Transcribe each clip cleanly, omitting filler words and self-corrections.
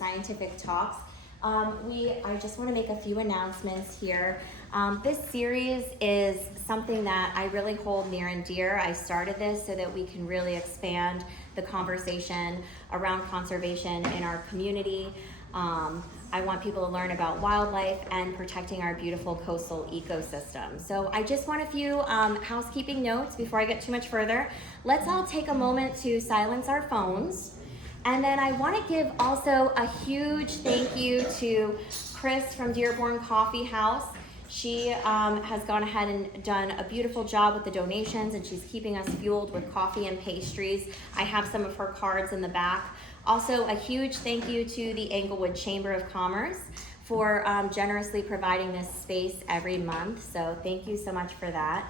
scientific talks. I just want to make a few announcements here. This series is something that I really hold near and dear. I started this so that we can really expand the conversation around conservation in our community. I want people to learn about wildlife and protecting our beautiful coastal ecosystem. So I just want a few housekeeping notes before I get too much further. Let's all take a moment to silence our phones. And then I want to give also a huge thank you to Chris from Dearborn Coffee House. She has gone ahead and done a beautiful job with the donations, and she's keeping us fueled with coffee and pastries. I have some of her cards in the back. Also, a huge thank you to the Englewood Chamber of Commerce for generously providing this space every month. So thank you so much for that.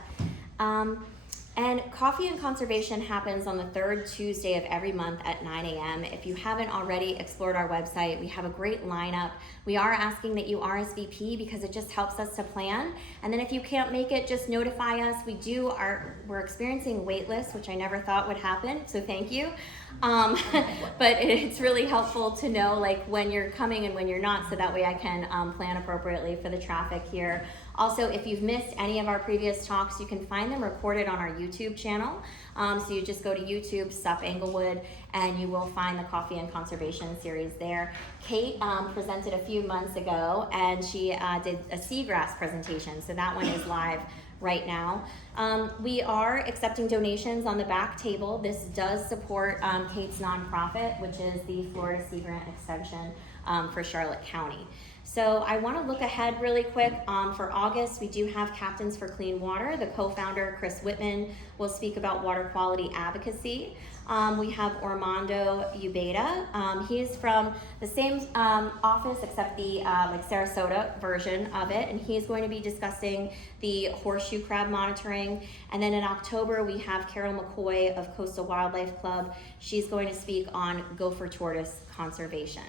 And Coffee and Conservation happens on the third Tuesday of every month at 9 a.m. If you haven't already explored our website, we have a great lineup. We are asking that you RSVP because it just helps us to plan. And then if you can't make it, just notify us. We're experiencing wait lists, which I never thought would happen, so thank you. But it's really helpful to know like when you're coming and when you're not, so that way I can plan appropriately for the traffic here. Also, if you've missed any of our previous talks, you can find them recorded on our YouTube channel. So you just go to YouTube, SUP Englewood, and you will find the Coffee and Conservation series there. Kate presented a few months ago, and she did a seagrass presentation, so that one is live right now. We are accepting donations on the back table. This does support Kate's nonprofit, which is the Florida Sea Grant Extension for Charlotte County. So I want to look ahead really quick. For August, we do have Captains for Clean Water. The co-founder, Chris Whitman, will speak about water quality advocacy. We have Armando Ubeda. He's from the same office except the like Sarasota version of it, and he's going to be discussing the horseshoe crab monitoring. And then in October, we have Carol McCoy of Coastal Wildlife Club. She's going to speak on gopher tortoise conservation.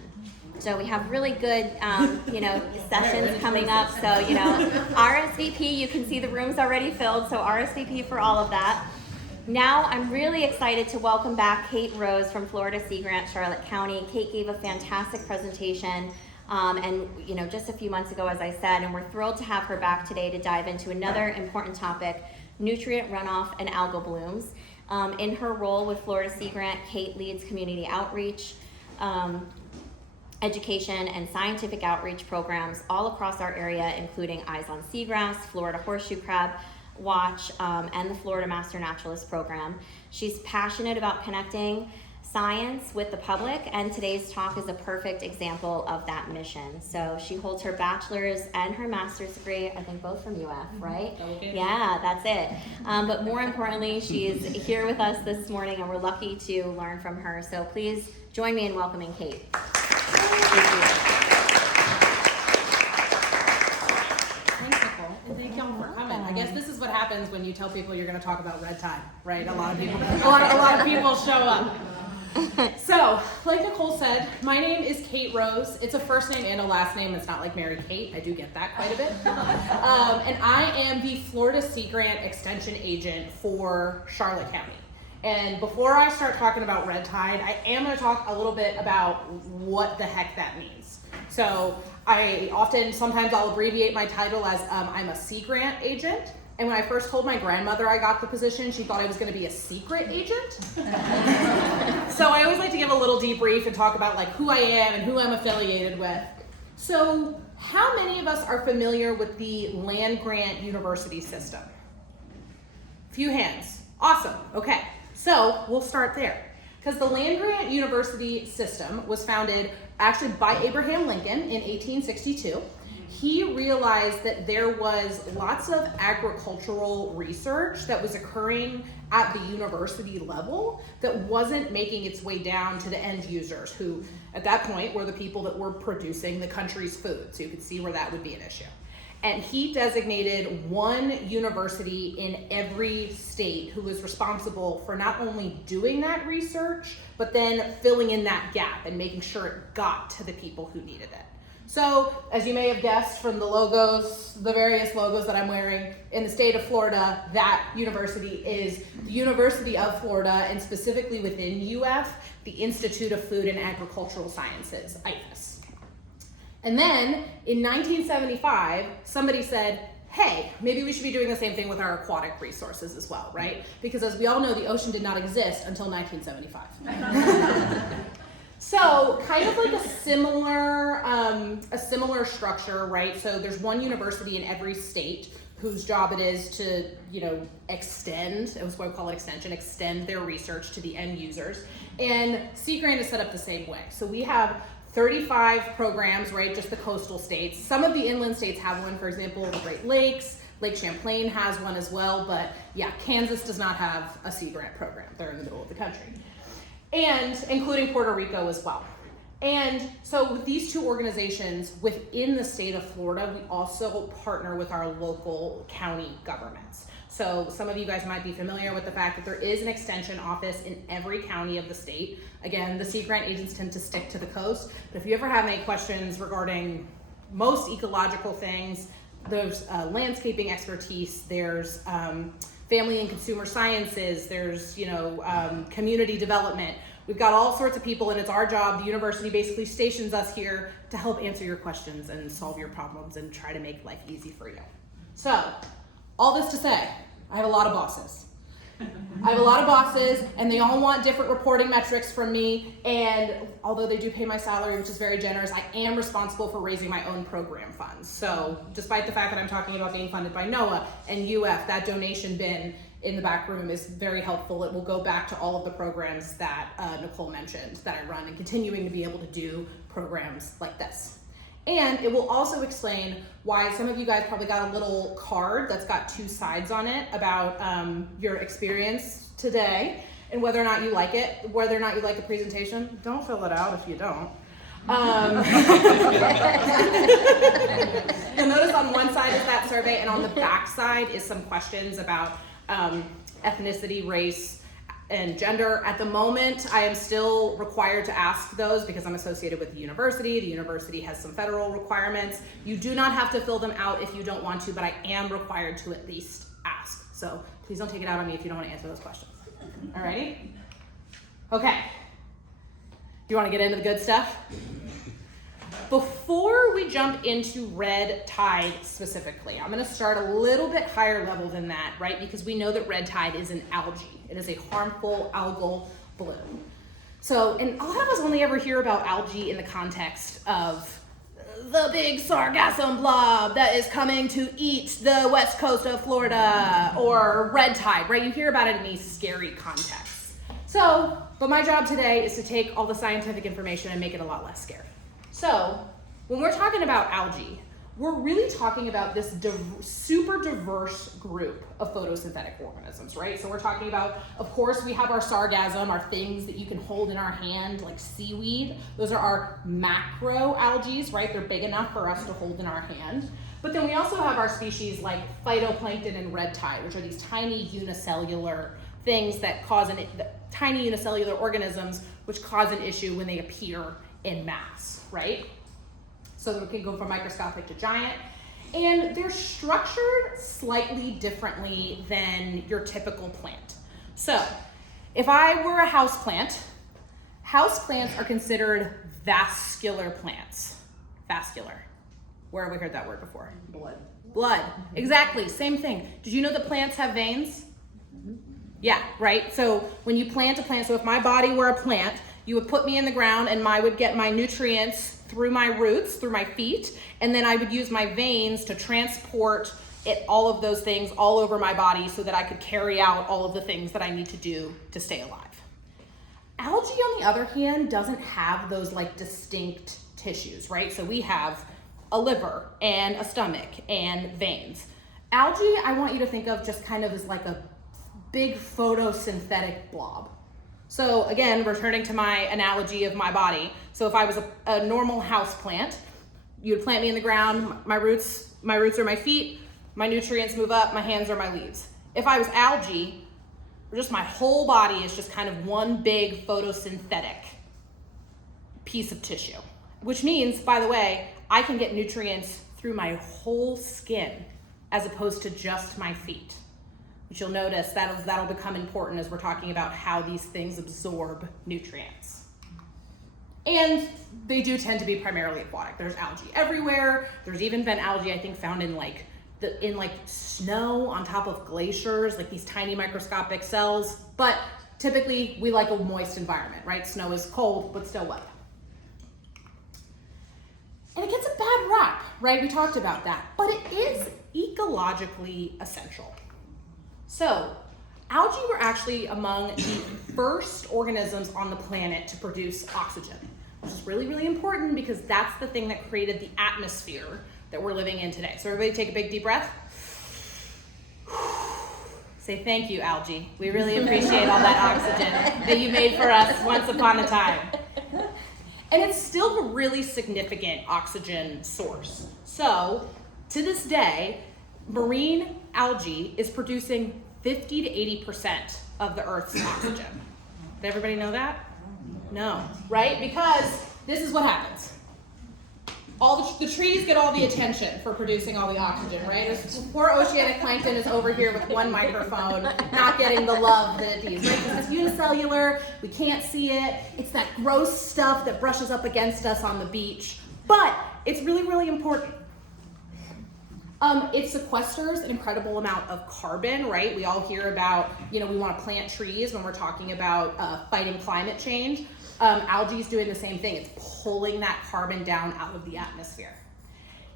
So we have really good, sessions coming up. So, RSVP, you can see the room's already filled, so RSVP for all of that. Now I'm really excited to welcome back Kate Rose from Florida Sea Grant, Charlotte County. Kate gave a fantastic presentation, just a few months ago, as I said, and we're thrilled to have her back today to dive into another important topic, nutrient runoff and algal blooms. In her role with Florida Sea Grant, Kate leads community outreach, education, and scientific outreach programs all across our area, including Eyes on Seagrass, Florida Horseshoe Crab Watch, and the Florida Master Naturalist Program. She's passionate about connecting science with the public, and today's talk is a perfect example of that mission. So she holds her bachelor's and her master's degree, I think both from UF, right? Okay. Yeah, that's it. But more importantly, she's here with us this morning, and we're lucky to learn from her. So please join me in welcoming Kate. Thank y'all for coming. I guess this is what happens when you tell people you're going to talk about red tide, right? A lot of people show up. So, like Nicole said, my name is Kate Rose. It's a first name and a last name. It's not like Mary Kate. I do get that quite a bit. And I am the Florida Sea Grant Extension Agent for Charlotte County. And before I start talking about red tide, I am going to talk a little bit about what the heck that means. So sometimes I'll abbreviate my title as I'm a Sea Grant agent. And when I first told my grandmother I got the position, she thought I was going to be a secret agent. So I always like to give a little debrief and talk about like who I am and who I'm affiliated with. So how many of us are familiar with the land grant university system? Few hands. Awesome. Okay. So we'll start there. Because the land grant university system was founded actually by Abraham Lincoln in 1862. He realized that there was lots of agricultural research that was occurring at the university level that wasn't making its way down to the end users, who at that point were the people that were producing the country's food. So you could see where that would be an issue. And he designated one university in every state who was responsible for not only doing that research, but then filling in that gap and making sure it got to the people who needed it. So, as you may have guessed from the logos, the various logos that I'm wearing, in the state of Florida, that university is the University of Florida, and specifically within UF, the Institute of Food and Agricultural Sciences, IFAS. And then in 1975, somebody said, hey, maybe we should be doing the same thing with our aquatic resources as well, right? Because as we all know, the ocean did not exist until 1975. So kind of like a similar structure, right? So there's one university in every state whose job it is to, extend, it was what we call it extension, extend their research to the end users. And Sea Grant is set up the same way. So we have 35 programs, right, just the coastal states. Some of the inland states have one, for example, the Great Lakes, Lake Champlain has one as well, but yeah, Kansas does not have a Sea Grant program. They're in the middle of the country. And including Puerto Rico as well. And so with these two organizations within the state of Florida, we also partner with our local county governments. So some of you guys might be familiar with the fact that there is an extension office in every county of the state. Again, the Sea Grant agents tend to stick to the coast, but if you ever have any questions regarding most ecological things, there's landscaping expertise, there's family and consumer sciences, there's community development. We've got all sorts of people, and it's our job. The university basically stations us here to help answer your questions and solve your problems and try to make life easy for you. So, all this to say, I have a lot of bosses. And they all want different reporting metrics from me, and although they do pay my salary, which is very generous, I am responsible for raising my own program funds. So despite the fact that I'm talking about being funded by NOAA and UF, that donation bin in the back room is very helpful. It will go back to all of the programs that Nicole mentioned that I run, and continuing to be able to do programs like this. And it will also explain why some of you guys probably got a little card that's got two sides on it about your experience today and whether or not you like it, whether or not you like the presentation. Don't fill it out if you don't. You'll notice on one side is that survey, and on the back side is some questions about ethnicity, race, and gender. At the moment, I am still required to ask those because I'm associated with the university. The university has some federal requirements. You do not have to fill them out if you don't want to, but I am required to at least ask. So please don't take it out on me if you don't want to answer those questions. Alrighty? Okay. Do you want to get into the good stuff? Before we jump into red tide specifically, I'm going to start a little bit higher level than that, right? Because we know that red tide is an algae. It is a harmful algal bloom. So, and a lot of us only ever hear about algae in the context of the big sargassum blob that is coming to eat the west coast of Florida, or red tide, right? You hear about it in these scary contexts. So, but my job today is to take all the scientific information and make it a lot less scary. So, when we're talking about algae, we're really talking about this super diverse group of photosynthetic organisms, right? So we're talking about, of course, we have our sargassum, our things that you can hold in our hand, like seaweed. Those are our macroalgae, right? They're big enough for us to hold in our hand. But then we also have our species like phytoplankton and red tide, which are these tiny unicellular things that cause tiny unicellular organisms which cause an issue when they appear in mass, right? So we can go from microscopic to giant, and they're structured slightly differently than your typical plant. So if I were a houseplants are considered vascular plants. Vascular. Where have we heard that word before? Blood, exactly, same thing. Did you know that plants have veins? Yeah, right? So when you plant a plant, so if my body were a plant, you would put me in the ground and I would get my nutrients through my roots, through my feet, and then I would use my veins to transport all of those things all over my body so that I could carry out all of the things that I need to do to stay alive. Algae, on the other hand, doesn't have those like distinct tissues, right? So we have a liver and a stomach and veins. Algae, I want you to think of just kind of as like a big photosynthetic blob. So again, returning to my analogy of my body. So if I was a normal house plant, you would plant me in the ground, my roots are my feet, my nutrients move up, my hands are my leaves. If I was algae, just my whole body is just kind of one big photosynthetic piece of tissue, which means, by the way, I can get nutrients through my whole skin as opposed to just my feet. Which you'll notice that'll become important as we're talking about how these things absorb nutrients. And they do tend to be primarily aquatic. There's algae everywhere. There's even been algae, I think, found in like snow on top of glaciers, like these tiny microscopic cells. But typically we like a moist environment, right? Snow is cold, but still wet. And it gets a bad rap, right? We talked about that, but it is ecologically essential. So algae were actually among the first organisms on the planet to produce oxygen, which is really, really important because that's the thing that created the atmosphere that we're living in today. So everybody take a big deep breath. Say thank you, algae. We really appreciate all that oxygen that you made for us once upon a time. And it's still a really significant oxygen source. So to this day, marine algae is producing 50 to 80% of the Earth's oxygen. Did everybody know that? No, right? Because this is what happens. All the trees get all the attention for producing all the oxygen, right? This poor oceanic plankton is over here with one microphone, not getting the love that it needs, right? Because it's unicellular, we can't see it. It's that gross stuff that brushes up against us on the beach. But it's really, really important. It sequesters an incredible amount of carbon, right? We all hear about, we want to plant trees when we're talking about fighting climate change. Algae is doing the same thing. It's pulling that carbon down out of the atmosphere.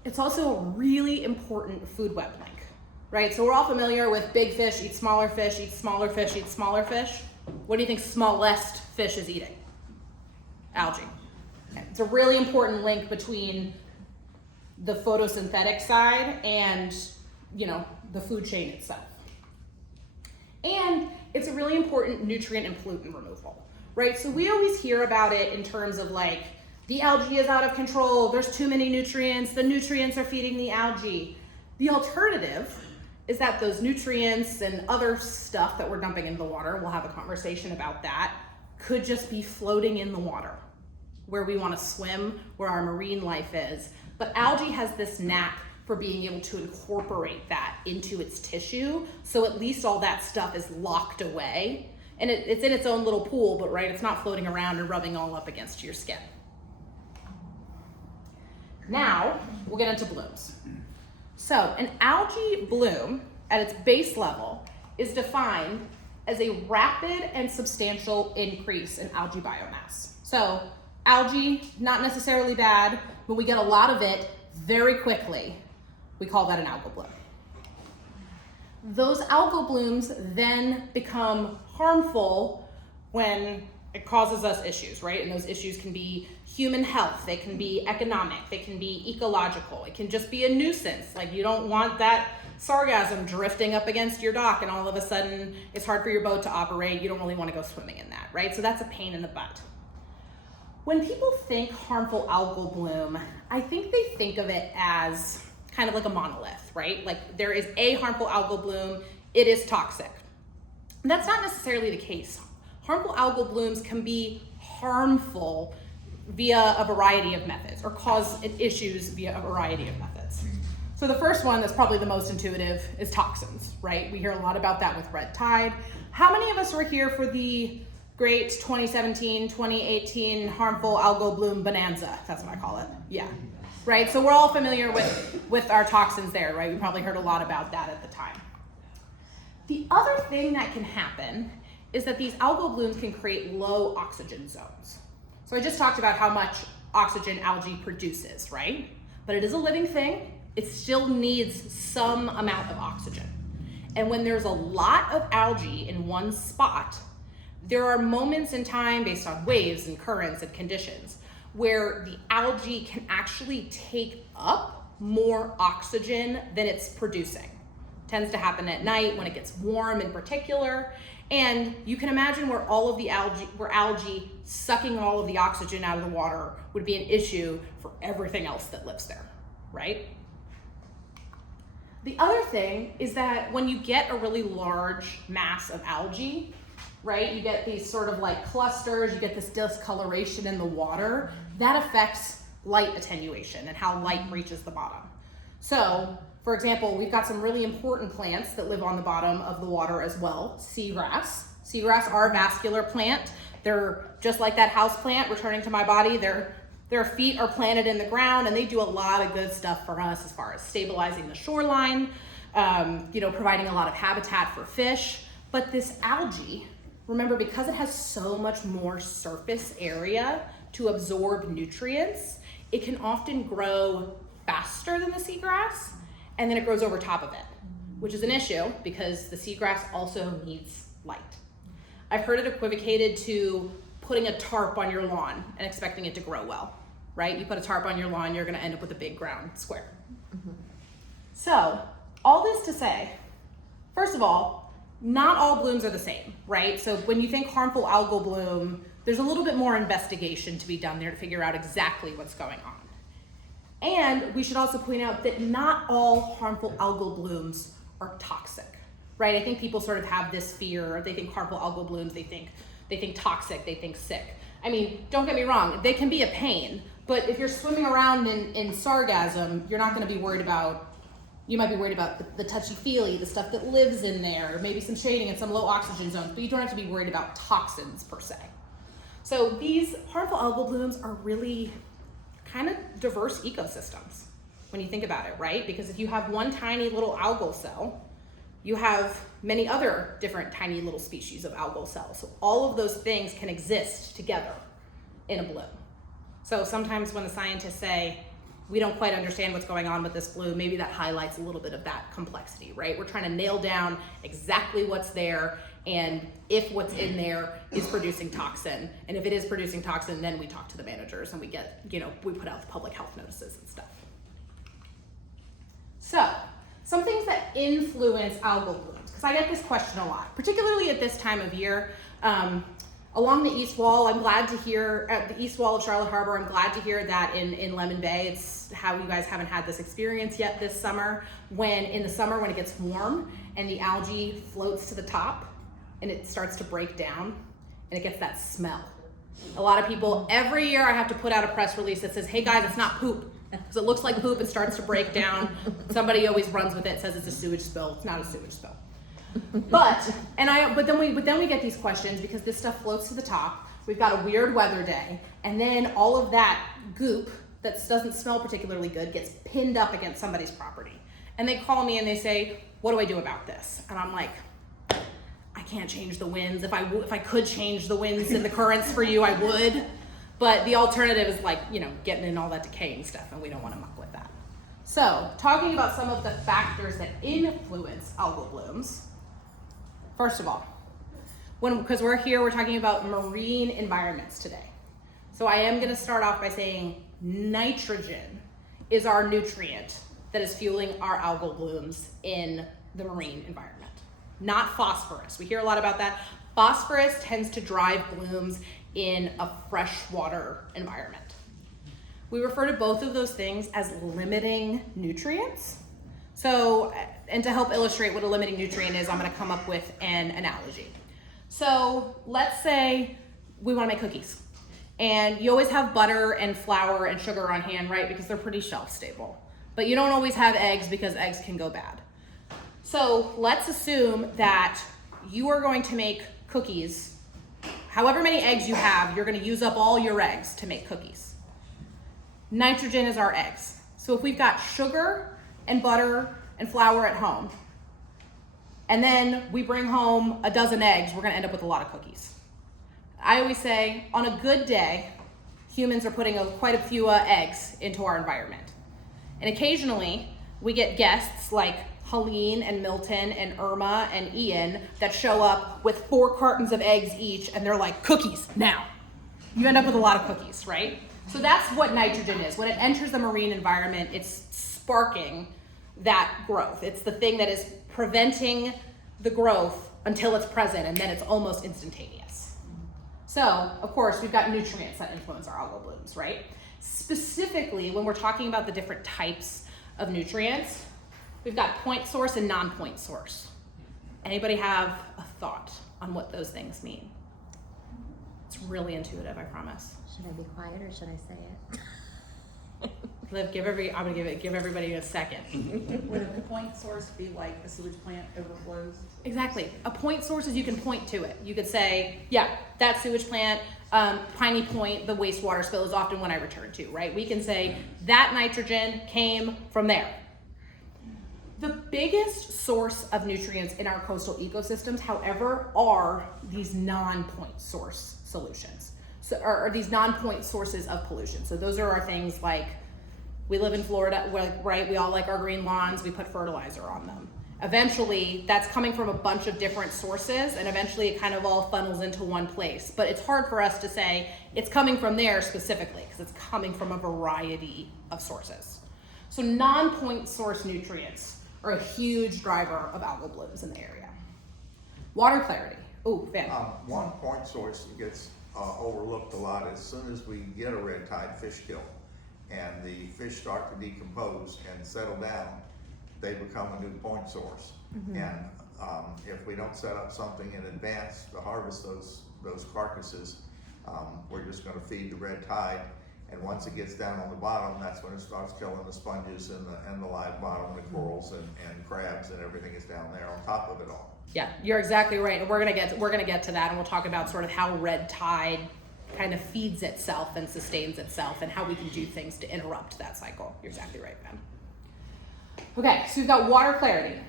It's also a really important food web link, right? So we're all familiar with big fish eat smaller fish, eat smaller fish, eat smaller fish. What do you think smallest fish is eating? Algae. Okay. It's a really important link between the photosynthetic side and, the food chain itself. And it's a really important nutrient and pollutant removal. Right, so we always hear about it in terms of like, the algae is out of control, there's too many nutrients, the nutrients are feeding the algae. The alternative is that those nutrients and other stuff that we're dumping into the water, we'll have a conversation about that, could just be floating in the water where we want to swim, where our marine life is. But algae has this knack for being able to incorporate that into its tissue, so at least all that stuff is locked away. And it's in its own little pool, but right, it's not floating around and rubbing all up against your skin. Now, we'll get into blooms. So an algae bloom at its base level is defined as a rapid and substantial increase in algae biomass. So algae, not necessarily bad, but we get a lot of it very quickly. We call that an algal bloom. Those algal blooms then become harmful when it causes us issues, right? And those issues can be human health, they can be economic, they can be ecological, it can just be a nuisance. Like you don't want that sargassum drifting up against your dock and all of a sudden it's hard for your boat to operate, you don't really want to go swimming in that, right? So that's a pain in the butt. When people think harmful algal bloom, I think they think of it as kind of like a monolith, right? Like there is a harmful algal bloom, it is toxic. And that's not necessarily the case. Harmful algal blooms can be harmful via a variety of methods or cause issues via a variety of methods. So the first one that's probably the most intuitive is toxins, right? We hear a lot about that with red tide. How many of us were here for the great 2017, 2018 harmful algal bloom bonanza? That's what I call it. Yeah. Right, so we're all familiar with our toxins there, right? We probably heard a lot about that at the time. The other thing that can happen is that these algal blooms can create low oxygen zones. So I just talked about how much oxygen algae produces, right? But it is a living thing. It still needs some amount of oxygen. And when there's a lot of algae in one spot, there are moments in time based on waves and currents and conditions where the algae can actually take up more oxygen than it's producing. Tends to happen at night when it gets warm in particular. And you can imagine where algae sucking all of the oxygen out of the water would be an issue for everything else that lives there, right? The other thing is that when you get a really large mass of algae, right, you get these sort of like clusters, you get this discoloration in the water, that affects light attenuation and how light reaches the bottom. So, for example, we've got some really important plants that live on the bottom of the water as well. Seagrass. Seagrass are a vascular plant. They're just like that house plant, returning to my body. Their feet are planted in the ground, and they do a lot of good stuff for us as far as stabilizing the shoreline, providing a lot of habitat for fish. But this algae, remember, because it has so much more surface area to absorb nutrients, it can often grow faster than the seagrass, and then it grows over top of it, which is an issue because the seagrass also needs light. I've heard it equivocated to putting a tarp on your lawn and expecting it to grow well, right? You put a tarp on your lawn, you're gonna end up with a big ground square. Mm-hmm. So, all this to say, first of all, not all blooms are the same, right? So when you think harmful algal bloom, there's a little bit more investigation to be done there to figure out exactly what's going on. And we should also point out that not all harmful algal blooms are toxic, right? I think people sort of have this fear. They think harmful algal blooms, they think toxic, they think sick. I mean, don't get me wrong, they can be a pain, but if you're swimming around in sargassum, you're not gonna be worried about, you might be worried about the touchy-feely, the stuff that lives in there, maybe some shading and some low oxygen zones, but you don't have to be worried about toxins per se. So these harmful algal blooms are really kind of diverse ecosystems when you think about it, right? Because if you have one tiny little algal cell, you have many other different tiny little species of algal cells. So all of those things can exist together in a bloom. So sometimes when the scientists say, we don't quite understand what's going on with this bloom, maybe that highlights a little bit of that complexity, right? We're trying to nail down exactly what's there and if what's in there is producing toxin. And if it is producing toxin, then we talk to the managers and we put out the public health notices and stuff. So, some things that influence algal blooms, because I get this question a lot, particularly at this time of year. Along the east wall, I'm glad to hear, at the east wall of Charlotte Harbor, I'm glad to hear that in Lemon Bay, it's how you guys haven't had this experience yet this summer, in the summer when it gets warm and the algae floats to the top and it starts to break down and it gets that smell. A lot of people, every year I have to put out a press release that says, hey guys, it's not poop. Because it looks like poop and starts to break down. Somebody always runs with it, says it's a sewage spill. It's not a sewage spill. But then we get these questions because this stuff floats to the top. We've got a weird weather day, and then all of that goop that doesn't smell particularly good gets pinned up against somebody's property. And they call me and they say, what do I do about this? And I'm like, I can't change the winds. If I could change the winds and the currents for you, I would. But the alternative is getting in all that decaying stuff, and we don't want to muck with that. So, talking about some of the factors that influence algal blooms. First of all, because we're talking about marine environments today. So I am going to start off by saying nitrogen is our nutrient that is fueling our algal blooms in the marine environment, not phosphorus. We hear a lot about that. Phosphorus tends to drive blooms in a freshwater environment. We refer to both of those things as limiting nutrients. So, and to help illustrate what a limiting nutrient is, I'm gonna come up with an analogy. So let's say we wanna make cookies. And you always have butter and flour and sugar on hand, right? Because they're pretty shelf stable. But you don't always have eggs because eggs can go bad. So let's assume that you are going to make cookies. However many eggs you have, you're gonna use up all your eggs to make cookies. Nitrogen is our eggs. So if we've got sugar and butter and flour at home, and then we bring home a dozen eggs, we're gonna end up with a lot of cookies. I always say, on a good day, humans are putting quite a few eggs into our environment. And occasionally, we get guests like Helene and Milton and Irma and Ian that show up with 4 cartons of eggs each, and they're like, cookies, now. You end up with a lot of cookies, right? So that's what nitrogen is. When it enters the marine environment, it's sparking that growth. It's the thing that is preventing the growth until it's present, and then it's almost instantaneous. So, of course, we've got nutrients that influence our algal blooms, right? Specifically, when we're talking about the different types of nutrients, we've got point source and non-point source. Anybody have a thought on what those things mean? It's really intuitive, I promise. Should I be quiet or should I say it? Give everybody a second. Would a point source be like a sewage plant overflows? Exactly. A point source is you can point to it. You could say, yeah, that sewage plant, Piney Point, the wastewater spill is often one I return to, right? We can say that nitrogen came from there. The biggest source of nutrients in our coastal ecosystems, however, are these non-point source solutions. So, or these non-point sources of pollution. So those are our things like, we live in Florida, right? We all like our green lawns, we put fertilizer on them. Eventually, that's coming from a bunch of different sources, and eventually it kind of all funnels into one place. But it's hard for us to say it's coming from there specifically, because it's coming from a variety of sources. So non-point source nutrients are a huge driver of algal blooms in the area. Water clarity. Oh, Van. One point source that gets overlooked a lot. As soon as we get a red tide fish kill and the fish start to decompose and settle down, they become a new point source. Mm-hmm. And if we don't set up something in advance to harvest those carcasses, we're just going to feed the red tide. And once it gets down on the bottom, that's when it starts killing the sponges and the live bottom, the corals and crabs and everything is down there on top of it all. Yeah, you're exactly right. And we're gonna get to that, and we'll talk about sort of how red tide kind of feeds itself and sustains itself, and how we can do things to interrupt that cycle. You're exactly right, Ben. Okay, so we've got water clarity,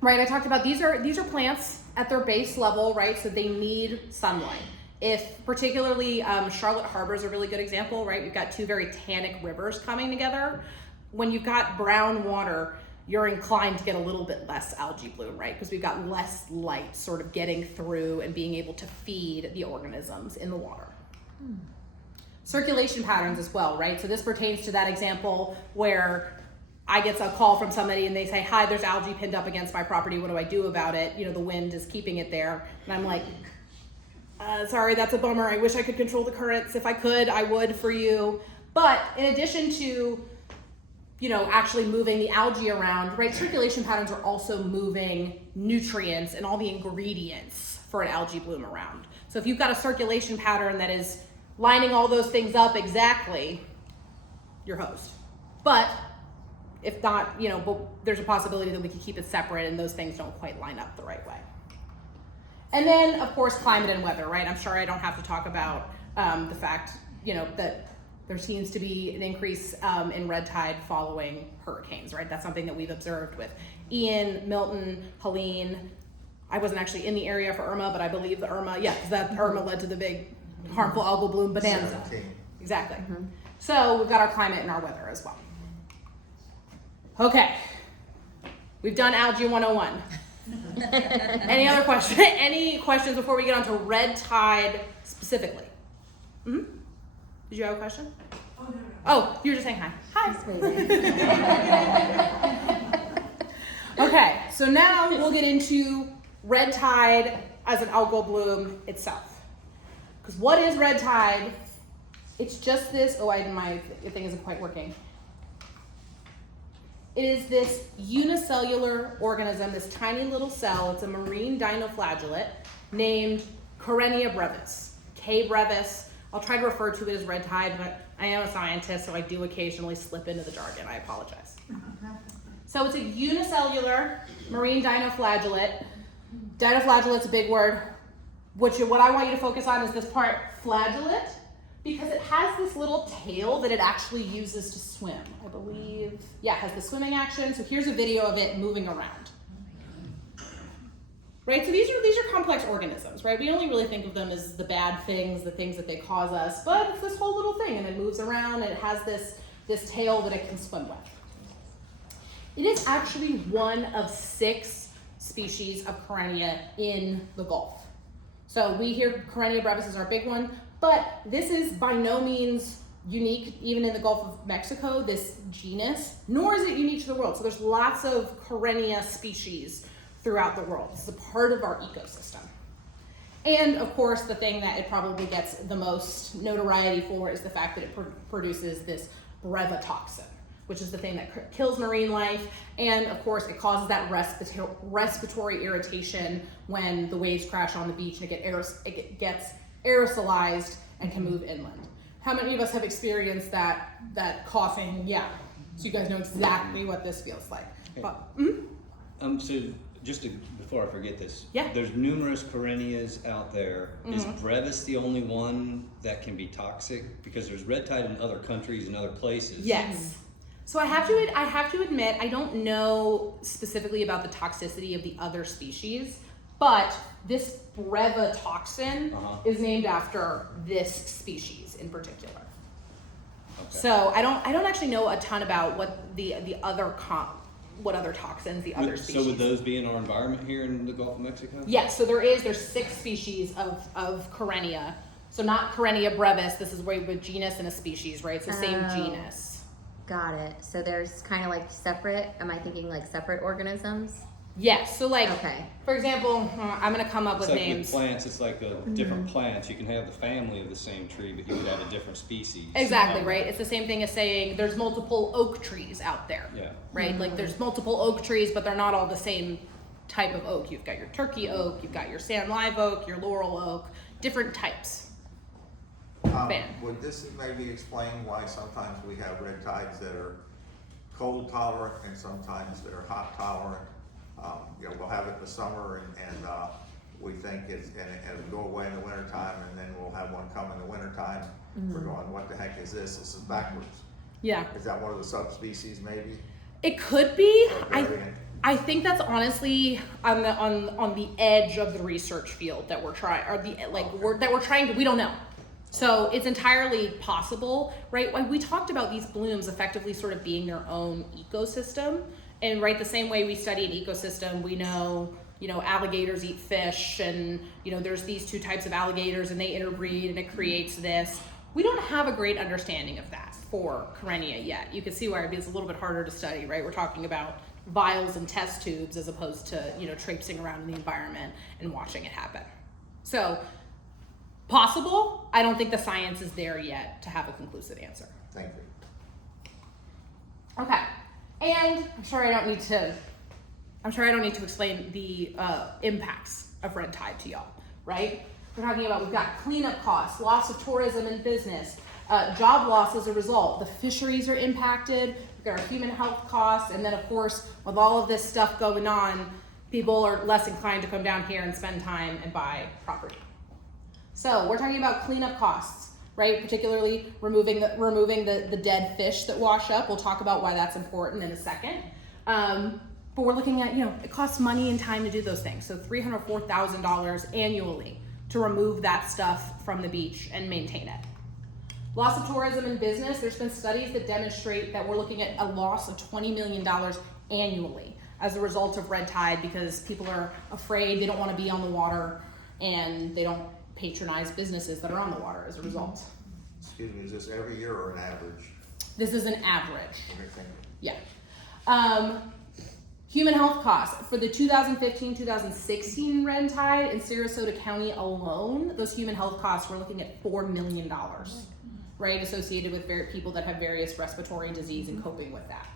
right? I talked about these are plants at their base level, right? So they need sunlight. If particularly Charlotte Harbor is a really good example, right? We've got two very tannic rivers coming together. When you've got brown water, you're inclined to get a little bit less algae bloom, right? Because we've got less light sort of getting through and being able to feed the organisms in the water. Circulation patterns as well, right? So this pertains to that example where I get a call from somebody and they say, hi, there's algae pinned up against my property. What do I do about it? You know, the wind is keeping it there. And I'm like, sorry, that's a bummer. I wish I could control the currents. If I could, I would for you. But in addition to, you know, actually moving the algae around, right? Circulation patterns are also moving nutrients and all the ingredients for an algae bloom around. So if you've got a circulation pattern that is lining all those things up exactly, you're hosed. But if not, you know, but there's a possibility that we can keep it separate and those things don't quite line up the right way. And then, of course, climate and weather, right? I'm sure I don't have to talk about the fact, you know, that there seems to be an increase in red tide following hurricanes, right? That's something that we've observed with Ian, Milton, Helene. I wasn't actually in the area for Irma, but I believe the Irma, yeah, because that Irma led to the big harmful algal bloom bonanza. 17. Exactly. Mm-hmm. So we've got our climate and our weather as well. Okay, we've done Algae 101. Any questions before we get on to red tide specifically? Mm-hmm. Did you have a question? Oh, no. Oh, you were just saying hi. Hi. Okay, so now we'll get into red tide as an algal bloom itself. Because what is red tide? It's just this, my thing isn't quite working. It is this unicellular organism, this tiny little cell. It's a marine dinoflagellate named Karenia brevis, K. brevis. I'll try to refer to it as red tide, but I am a scientist, so I do occasionally slip into the jargon. I apologize. So it's a unicellular marine dinoflagellate. Dinoflagellate's a big word. What I want you to focus on is this part, flagellate, because it has this little tail that it actually uses to swim, I believe. Yeah, it has the swimming action. So here's a video of it moving around. Right, so these are complex organisms, right? We only really think of them as the bad things, the things that they cause us, but it's this whole little thing, and it moves around, and it has this tail that it can swim with. It is actually one of 6 species of Karenia in the Gulf. So we hear Karenia brevis is our big one, but this is by no means unique even in the Gulf of Mexico, this genus, nor is it unique to the world. So there's lots of Karenia species throughout the world. It's a part of our ecosystem. And of course, the thing that it probably gets the most notoriety for is the fact that it produces this brevetoxin, which is the thing that kills marine life. And of course, it causes that respiratory irritation when the waves crash on the beach and it gets aerosolized and can move inland. How many of us have experienced that coughing? Yeah. So you guys know exactly what this feels like. But, So before I forget this, Yeah. there's numerous Corynneas out there. Is brevis the only one that can be toxic? Because there's red tide in other countries and other places. yes. So I have to admit, I don't know specifically about the toxicity of the other species, but this brevetoxin is named after this species in particular. Okay. So I don't actually know a ton about what what other toxins the other species. So would those be in our environment here in the Gulf of Mexico? Yes, so there's 6 species of Corynea. So not Corynea brevis, this is where with genus and a species, right? It's the same genus. Got it. So there's kind of like separate, am I thinking like separate organisms? Yes, so like, Okay. for example, I'm gonna come up It's with like names. with plants, it's like different plants. You can have the family of the same tree, but you could have a different species. Exactly, right? It's the same thing as saying there's multiple oak trees out there. Yeah. Right? Like there's multiple oak trees, but they're not all the same type of oak. You've got your turkey oak, you've got your sand live oak, your laurel oak, different types. Fan. Would this maybe explain why sometimes we have red tides that are cold tolerant and sometimes that are hot tolerant? We'll have it in the summer and we think it'll go away in the wintertime, and then we'll have one come in the wintertime. We're going, what the heck is this? This is backwards. Yeah. Is that one of the subspecies maybe? It could be. Or variant? I think that's honestly on the edge of the research field that we're trying, or we're trying to, we don't know. So it's entirely possible, right? When we talked about these blooms effectively sort of being their own ecosystem, and right, the same way we study an ecosystem, we know, alligators eat fish, and there's these 2 types of alligators and they interbreed and it creates this. We don't have a great understanding of that for Corynea yet. You can see why it's a little bit harder to study, right? We're talking about vials and test tubes as opposed to traipsing around in the environment and watching it happen. So possible. I don't think the science is there yet to have a conclusive answer. Thank you. Okay, and I'm sure I don't need to explain the impacts of red tide to y'all, right? We're talking about, we've got cleanup costs, loss of tourism and business, job loss as a result. The fisheries are impacted. We've got our human health costs, and then of course, with all of this stuff going on, people are less inclined to come down here and spend time and buy property. So we're talking about cleanup costs, right? Particularly removing the dead fish that wash up. We'll talk about why that's important in a second. But we're looking at, it costs money and time to do those things. So $304,000 annually to remove that stuff from the beach and maintain it. Loss of tourism and business. There's been studies that demonstrate that we're looking at a loss of $20 million annually as a result of red tide, because people are afraid, they don't want to be on the water, and they don't patronize businesses that are on the water as a result. Excuse me, is this every year or an average? This is an average. Okay, thank you. Yeah. Human health costs. For the 2015-2016 red tide in Sarasota County alone, those human health costs, we're looking at $4 million, right? Associated with people that have various respiratory disease and coping with that.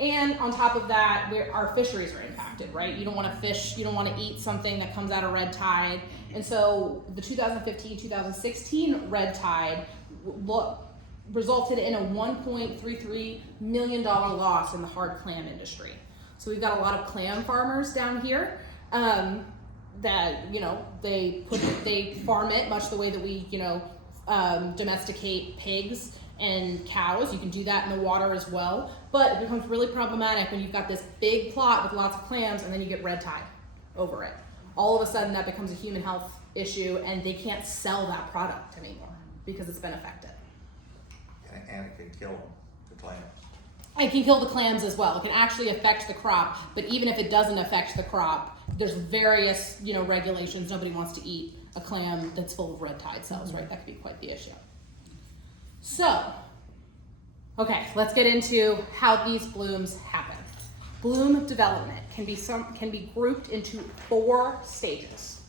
And on top of that, our fisheries are impacted, right? You don't want to fish, you don't want to eat something that comes out of red tide. And so the 2015-2016 red tide resulted in a $1.33 million loss in the hard clam industry. So we've got a lot of clam farmers down here that, they farm it much the way that we, domesticate pigs and cows. You can do that in the water as well, but it becomes really problematic when you've got this big plot with lots of clams and then you get red tide over it. All of a sudden that becomes a human health issue and they can't sell that product anymore because it's been affected. And it can kill the clams. It can kill the clams as well. It can actually affect the crop, but even if it doesn't affect the crop, there's various, regulations. Nobody wants to eat a clam that's full of red tide cells, right? That could be quite the issue. So, okay, let's get into how these blooms happen. Bloom development can be grouped into 4 stages.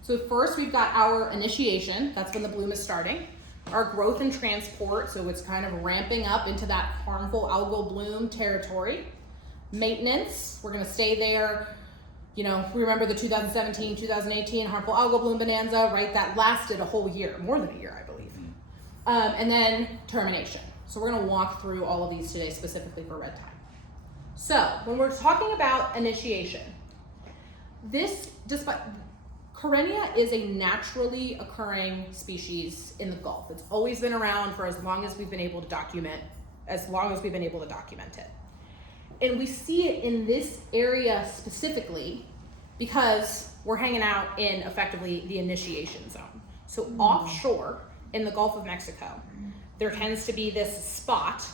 So first we've got our initiation, that's when the bloom is starting. Our growth and transport, so it's kind of ramping up into that harmful algal bloom territory. Maintenance, we're gonna stay there. Remember the 2017, 2018 harmful algal bloom bonanza, right? That lasted a whole year, more than a year, I believe. and then termination. So we're gonna walk through all of these today specifically for red tide. So when we're talking about initiation, Karenia is a naturally occurring species in the Gulf. It's always been around for as long as we've been able to document it. And we see it in this area specifically because we're hanging out in effectively the initiation zone. So offshore in the Gulf of Mexico, there tends to be this spot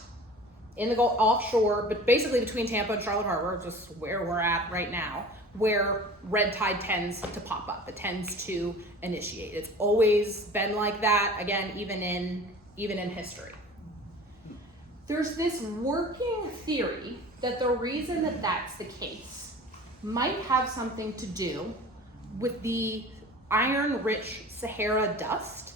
in the Gulf offshore, but basically between Tampa and Charlotte Harbor, just where we're at right now, where red tide tends to pop up. It tends to initiate. It's always been like that, again, even in history. There's this working theory that the reason that that's the case might have something to do with the iron-rich Sahara dust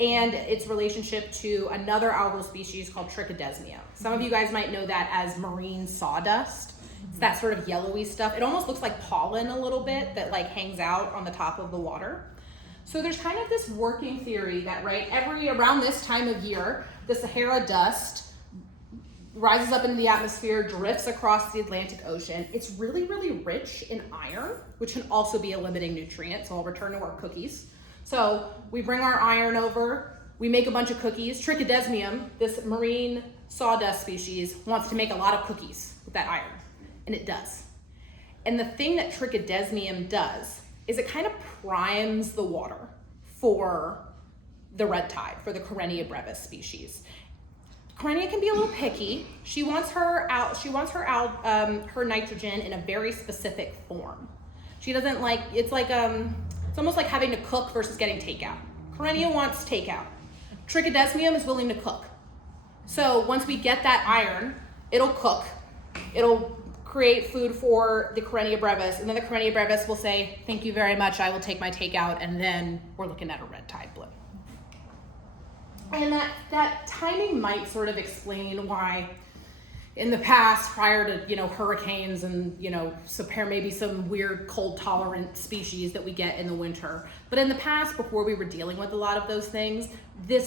and its relationship to another algal species called Trichodesmium. Some of you guys might know that as marine sawdust. It's that sort of yellowy stuff. It almost looks like pollen a little bit that like hangs out on the top of the water. So there's kind of this working theory that around this time of year, the Sahara dust rises up into the atmosphere, drifts across the Atlantic Ocean. It's really, really rich in iron, which can also be a limiting nutrient. So I'll return to our cookies. So we bring our iron over, we make a bunch of cookies. Trichodesmium, this marine sawdust species, wants to make a lot of cookies with that iron, and it does. And the thing that Trichodesmium does is it kind of primes the water for the red tide, for the Karenia brevis species. Karenia can be a little picky. She wants her nitrogen in a very specific form. She doesn't like, it's almost like having to cook versus getting takeout. Karenia wants takeout. Trichodesmium is willing to cook. So once we get that iron, it'll cook. It'll create food for the Karenia brevis, and then the Karenia brevis will say, thank you very much, I will take my takeout, and then we're looking at a red tide bloom. And that timing might sort of explain why in the past, prior to hurricanes and maybe some weird cold tolerant species that we get in the winter, but in the past, before we were dealing with a lot of those things,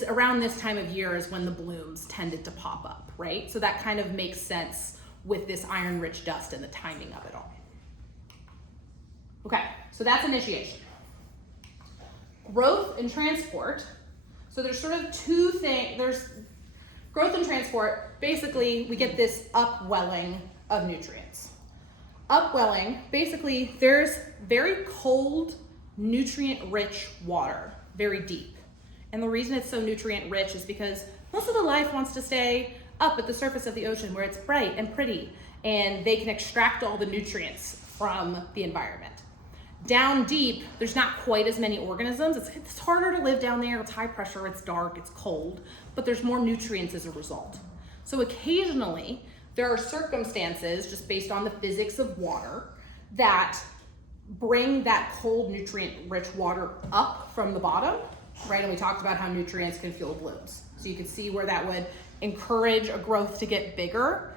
around this time of year is when the blooms tended to pop up, right? So that kind of makes sense with this iron-rich dust and the timing of it all. Okay, so that's initiation. Growth and transport. So there's sort of two things. There's growth and transport. Basically, we get this upwelling of nutrients. Upwelling, basically, there's very cold, nutrient-rich water, very deep. And the reason it's so nutrient-rich is because most of the life wants to stay up at the surface of the ocean where it's bright and pretty, and they can extract all the nutrients from the environment. Down deep, there's not quite as many organisms. It's harder to live down there. It's high pressure, it's dark, it's cold, but there's more nutrients as a result. So occasionally, there are circumstances, just based on the physics of water, that bring that cold, nutrient-rich water up from the bottom, right? And we talked about how nutrients can fuel blooms. So you can see where that would encourage a growth to get bigger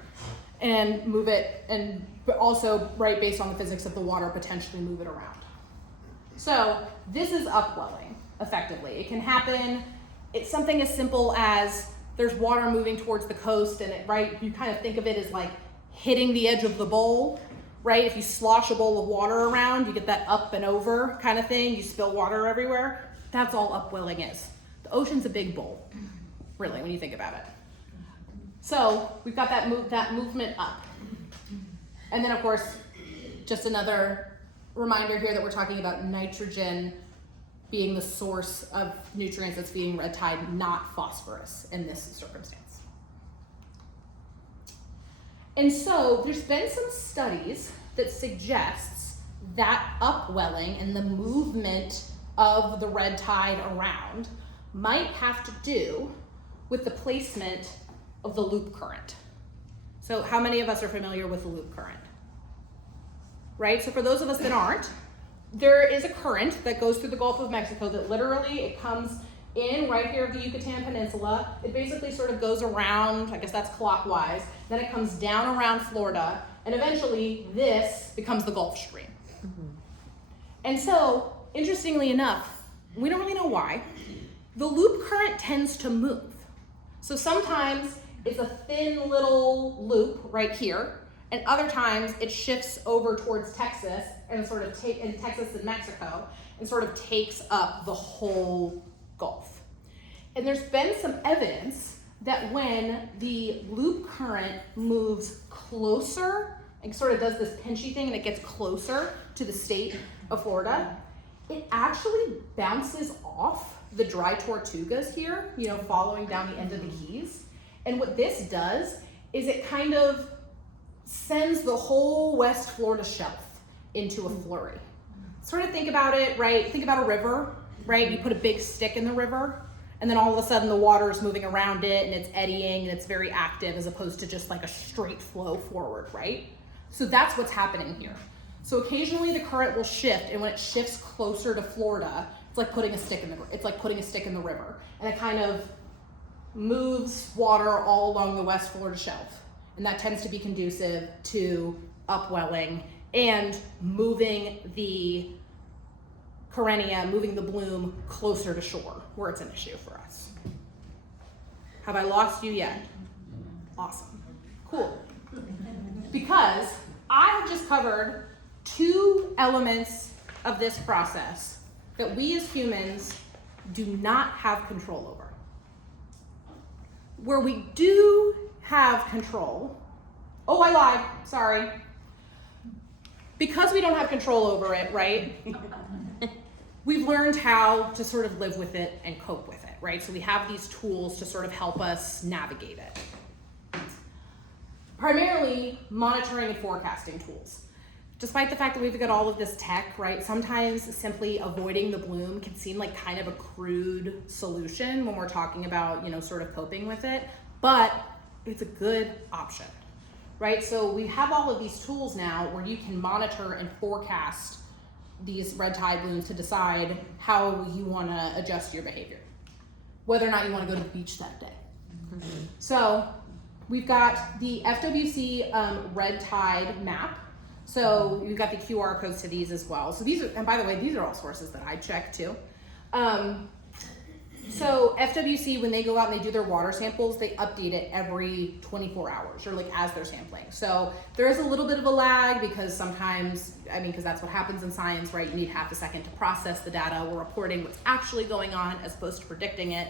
and move it, but also, right, based on the physics of the water, potentially move it around. So this is upwelling, effectively. It can happen, it's something as simple as there's water moving towards the coast, and you kind of think of it as like hitting the edge of the bowl, right? If you slosh a bowl of water around, you get that up and over kind of thing, you spill water everywhere. That's all upwelling is. The ocean's a big bowl, really, when you think about it. So we've got that movement up. And then, of course, just another reminder here that we're talking about nitrogen being the source of nutrients that's feeding red tide, not phosphorus in this circumstance. And so there's been some studies that suggests that upwelling and the movement of the red tide around might have to do with the placement of the loop current. So how many of us are familiar with the loop current? Right, so for those of us that aren't, there is a current that goes through the Gulf of Mexico that literally, it comes in right here of the Yucatan Peninsula. It basically sort of goes around, I guess that's clockwise, then it comes down around Florida, and eventually this becomes the Gulf Stream. Mm-hmm. And so, interestingly enough, we don't really know why. the loop current tends to move. So sometimes it's a thin little loop right here, and other times it shifts over towards Texas and sort of in Texas and Mexico and sort of takes up the whole Gulf. And there's been some evidence that when the loop current moves closer, and sort of does this pinchy thing and it gets closer to the state of Florida, it actually bounces off the dry tortugas here, you know, following down the end of the Keys. And what this does is it kind of sends the whole West Florida shelf into a flurry. Sort of think about it, right? Think about a river, right? You put a big stick in the river, and then all of a sudden the water is moving around it and it's eddying and it's very active as opposed to just like a straight flow forward, right? So that's what's happening here. So occasionally the current will shift, and when it shifts closer to Florida, it's like putting a stick in the river, and it kind of moves water all along the West Florida shelf, and that tends to be conducive to upwelling and moving the Carenia, moving the bloom closer to shore where it's an issue for us. Have I lost you yet? Awesome. Cool. Because I have just covered two elements of this process that we as humans do not have control over. Where we do have control, oh, I lied, sorry. Because we don't have control over it, right? We've learned how to sort of live with it and cope with it, right? So we have these tools to sort of help us navigate it. Primarily monitoring and forecasting tools. Despite the fact that we've got all of this tech, right? Sometimes simply avoiding the bloom can seem like kind of a crude solution when we're talking about, you know, sort of coping with it, but it's a good option, right? So we have all of these tools now where you can monitor and forecast these red tide blooms to decide how you want to adjust your behavior, whether or not you want to go to the beach that day. Mm-hmm. So we've got the FWC red tide map. So you've got the QR codes to these as well. So these are, and by the way, these are all sources that I check too. So FWC, when they go out and they do their water samples, they update it every 24 hours or like as they're sampling. So there is a little bit of a lag because sometimes, because that's what happens in science, right? You need half a second to process the data. We're reporting what's actually going on as opposed to predicting it,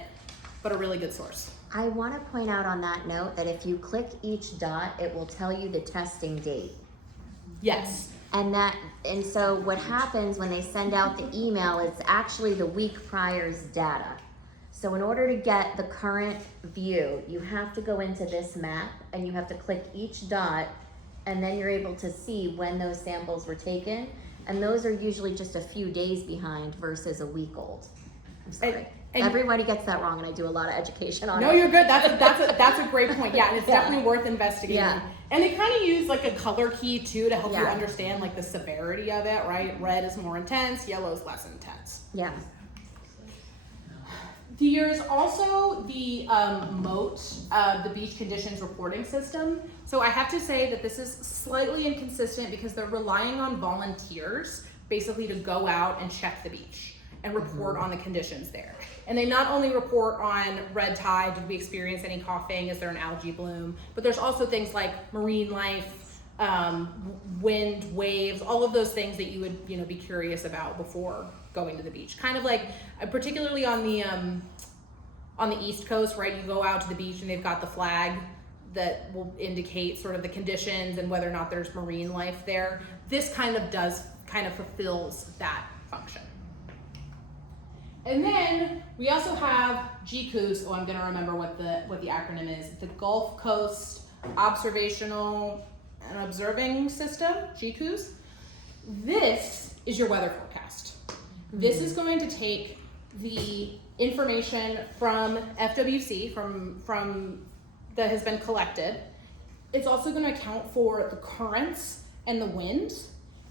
but a really good source. I want to point out on that note that if you click each dot, it will tell you the testing date. Yes. And so what happens when they send out the email, it's actually the week prior's data. So in order to get the current view, you have to go into this map and you have to click each dot, and then you're able to see when those samples were taken. And those are usually just a few days behind versus a week old. I'm sorry. And everybody gets that wrong, and I do a lot of education on it. No, you're good. That's a great point. Yeah, and it's definitely worth investigating. Yeah. And they kind of use like a color key too to help you Yeah. understand like the severity of it, right? Red is more intense, yellow is less intense. Yeah. There's also the MOAT, the Beach Conditions Reporting System. So I have to say that this is slightly inconsistent because they're relying on volunteers basically to go out and check the beach and report on the conditions there. And they not only report on red tide, did we experience any coughing, is there an algae bloom, but there's also things like marine life, wind, waves, all of those things that you would be curious about before going to the beach. Kind of like, particularly on the East Coast, right? You go out to the beach and they've got the flag that will indicate sort of the conditions and whether or not there's marine life there. This kind of fulfills that function. And then we also have GCOOS. Oh, I'm going to remember what the acronym is. The Gulf Coast Observational and Observing System, GCOOS. This is your weather forecast. This is going to take the information from FWC, from that has been collected. It's also going to account for the currents and the winds,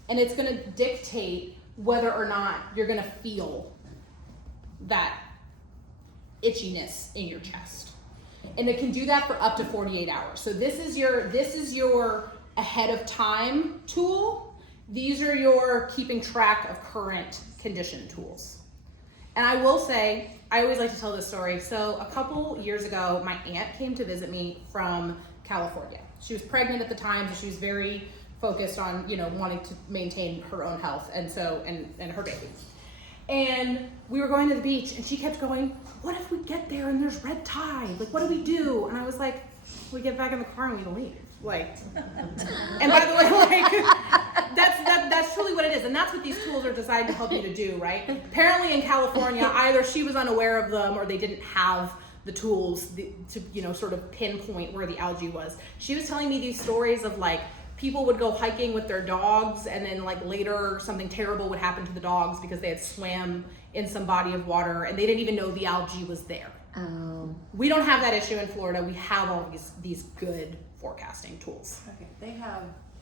and it's going to dictate whether or not you're going to feel that itchiness in your chest. And it can do that for up to 48 hours. So this is your ahead of time tool. These are your keeping track of current condition tools. And I will say, I always like to tell this story. So a couple years ago, my aunt came to visit me from California. She was pregnant at the time, so she was very focused on, you know, wanting to maintain her own health and her baby. And we were going to the beach and she kept going, what if we get there and there's red tide? Like, what do we do? And I was like, we get back in the car and we leave. Like, and by the way, like, that's truly what it is. And that's what these tools are designed to help you to do, right? Apparently in California, either she was unaware of them or they didn't have the tools to, you know, sort of pinpoint where the algae was. She was telling me these stories of like, people would go hiking with their dogs and then like later something terrible would happen to the dogs because they had swam in some body of water and they didn't even know the algae was there. Oh. We don't have that issue in Florida. We have all these good forecasting tools. Okay, they have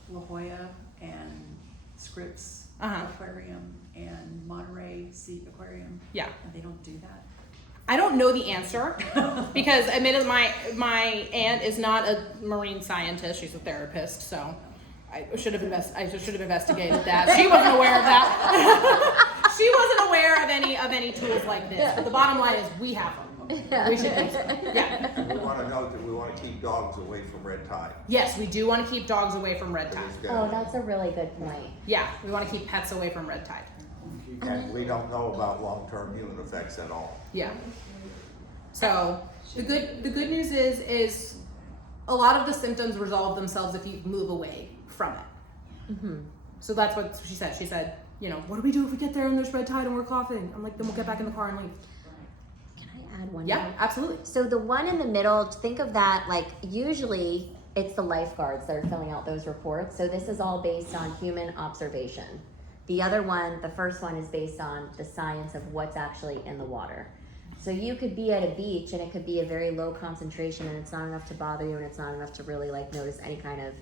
La Jolla and Scripps Uh-huh. Aquarium and Monterey Sea Aquarium. Yeah. And they don't do that. I don't know the answer because admittedly my aunt is not a marine scientist. She's a therapist, so I should have investigated that. She wasn't aware of that. She wasn't aware of any tools like this. But the bottom line is we have them. We should use them. Yeah. And we want to note that we want to keep dogs away from red tide. Yes, we do want to keep dogs away from red tide. Oh, that's a really good point. Yeah, we want to keep pets away from red tide. And we don't know about long-term human effects at all. Yeah. So the good news is a lot of the symptoms resolve themselves if you move away from it. Mm-hmm. So that's what she said. She said, you know, what do we do if we get there and there's red tide and we're coughing? I'm like, then we'll get back in the car and leave. Can I add one Yeah, more? absolutely. So the one in the middle, think of that, like usually it's the lifeguards that are filling out those reports. So this is all based on human observation. The other one, the first one, is based on the science of what's actually in the water. So you could be at a beach and it could be a very low concentration and it's not enough to bother you and it's not enough to really like notice any kind of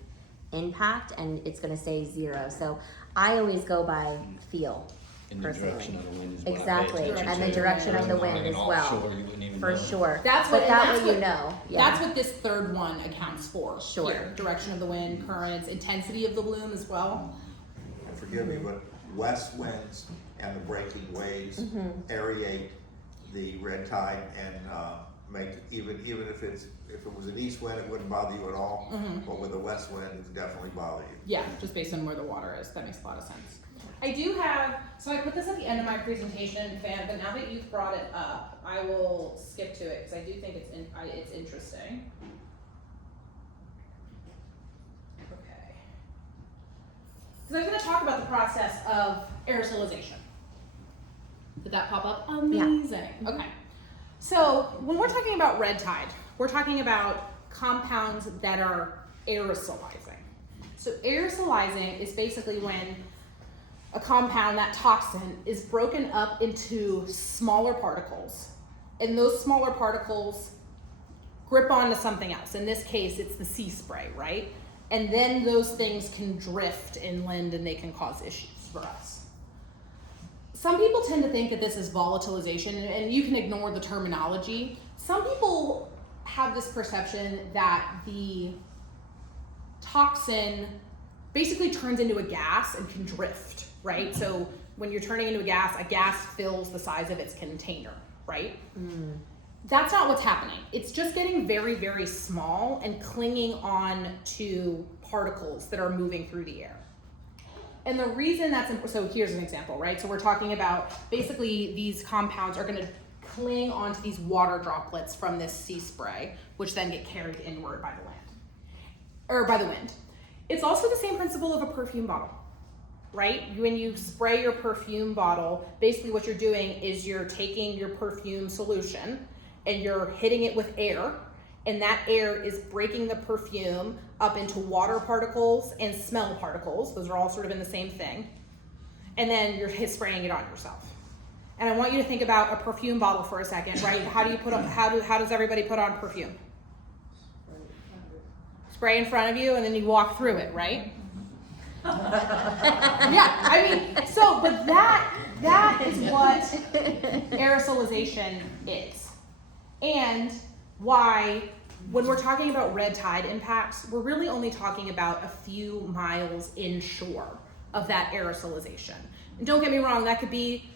impact and it's going to say 0. So I always go by feel. And the Personally. direction of the wind is what I pay Exactly, attention and the to. direction of the Like wind an as well. offshore, you wouldn't even For know. sure. That's but what- that that's way you what- know. Yeah. That's what this third one accounts for. Sure. Here. Direction of the wind, currents, intensity of the bloom as well. And forgive me, but west winds and the breaking waves aerate the red tide and make, even if it was an east wind, it wouldn't bother you at all. But with a west wind, it's definitely bother you. Yeah, just based on where the water is. That makes a lot of sense. I do have, so I put this at the end of my presentation, Fan, but now that you've brought it up, I will skip to it because I do think it's interesting. Okay. Because I'm going to talk about the process of aerosolization. Did that pop up? Amazing. Okay. So when we're talking about red tide, we're talking about compounds that are aerosolizing. So aerosolizing is basically when a compound, that toxin, is broken up into smaller particles. And those smaller particles grip onto something else. In this case, it's the sea spray, right? And then those things can drift inland and they can cause issues for us. Some people tend to think that this is volatilization, and you can ignore the terminology. Some people have this perception that the toxin basically turns into a gas and can drift, right? So when you're turning into a gas fills the size of its container, right? That's not what's happening. It's just getting very, very small and clinging on to particles that are moving through the air. And the reason that's important, so here's an example, right? So we're talking about basically these compounds are going to cling onto these water droplets from this sea spray, which then get carried inward by the land, or by the wind. It's also the same principle of a perfume bottle, right? When you spray your perfume bottle, basically what you're doing is you're taking your perfume solution and you're hitting it with air, and that air is breaking the perfume up into water particles and smell particles. Those are all sort of in the same thing. And then you're spraying it on yourself. And I want you to think about a perfume bottle for a second, right? How does everybody put on perfume? Spray in front of you and then you walk through it, right? Yeah, I mean, so, but that is what aerosolization is. And why, when we're talking about red tide impacts, we're really only talking about a few miles inshore of that aerosolization. And don't get me wrong, that could be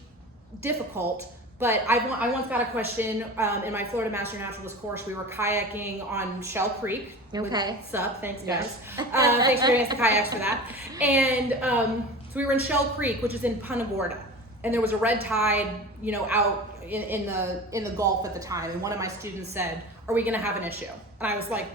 difficult, but I once got a question in my Florida Master Naturalist course. We were kayaking on Shell Creek. Okay. With SUP, thanks guys. Yes. Thanks for giving us the kayaks for that. And so we were in Shell Creek, which is in Punta Gorda, and there was a red tide, out in the Gulf at the time. And one of my students said, "Are we going to have an issue?" And I was like,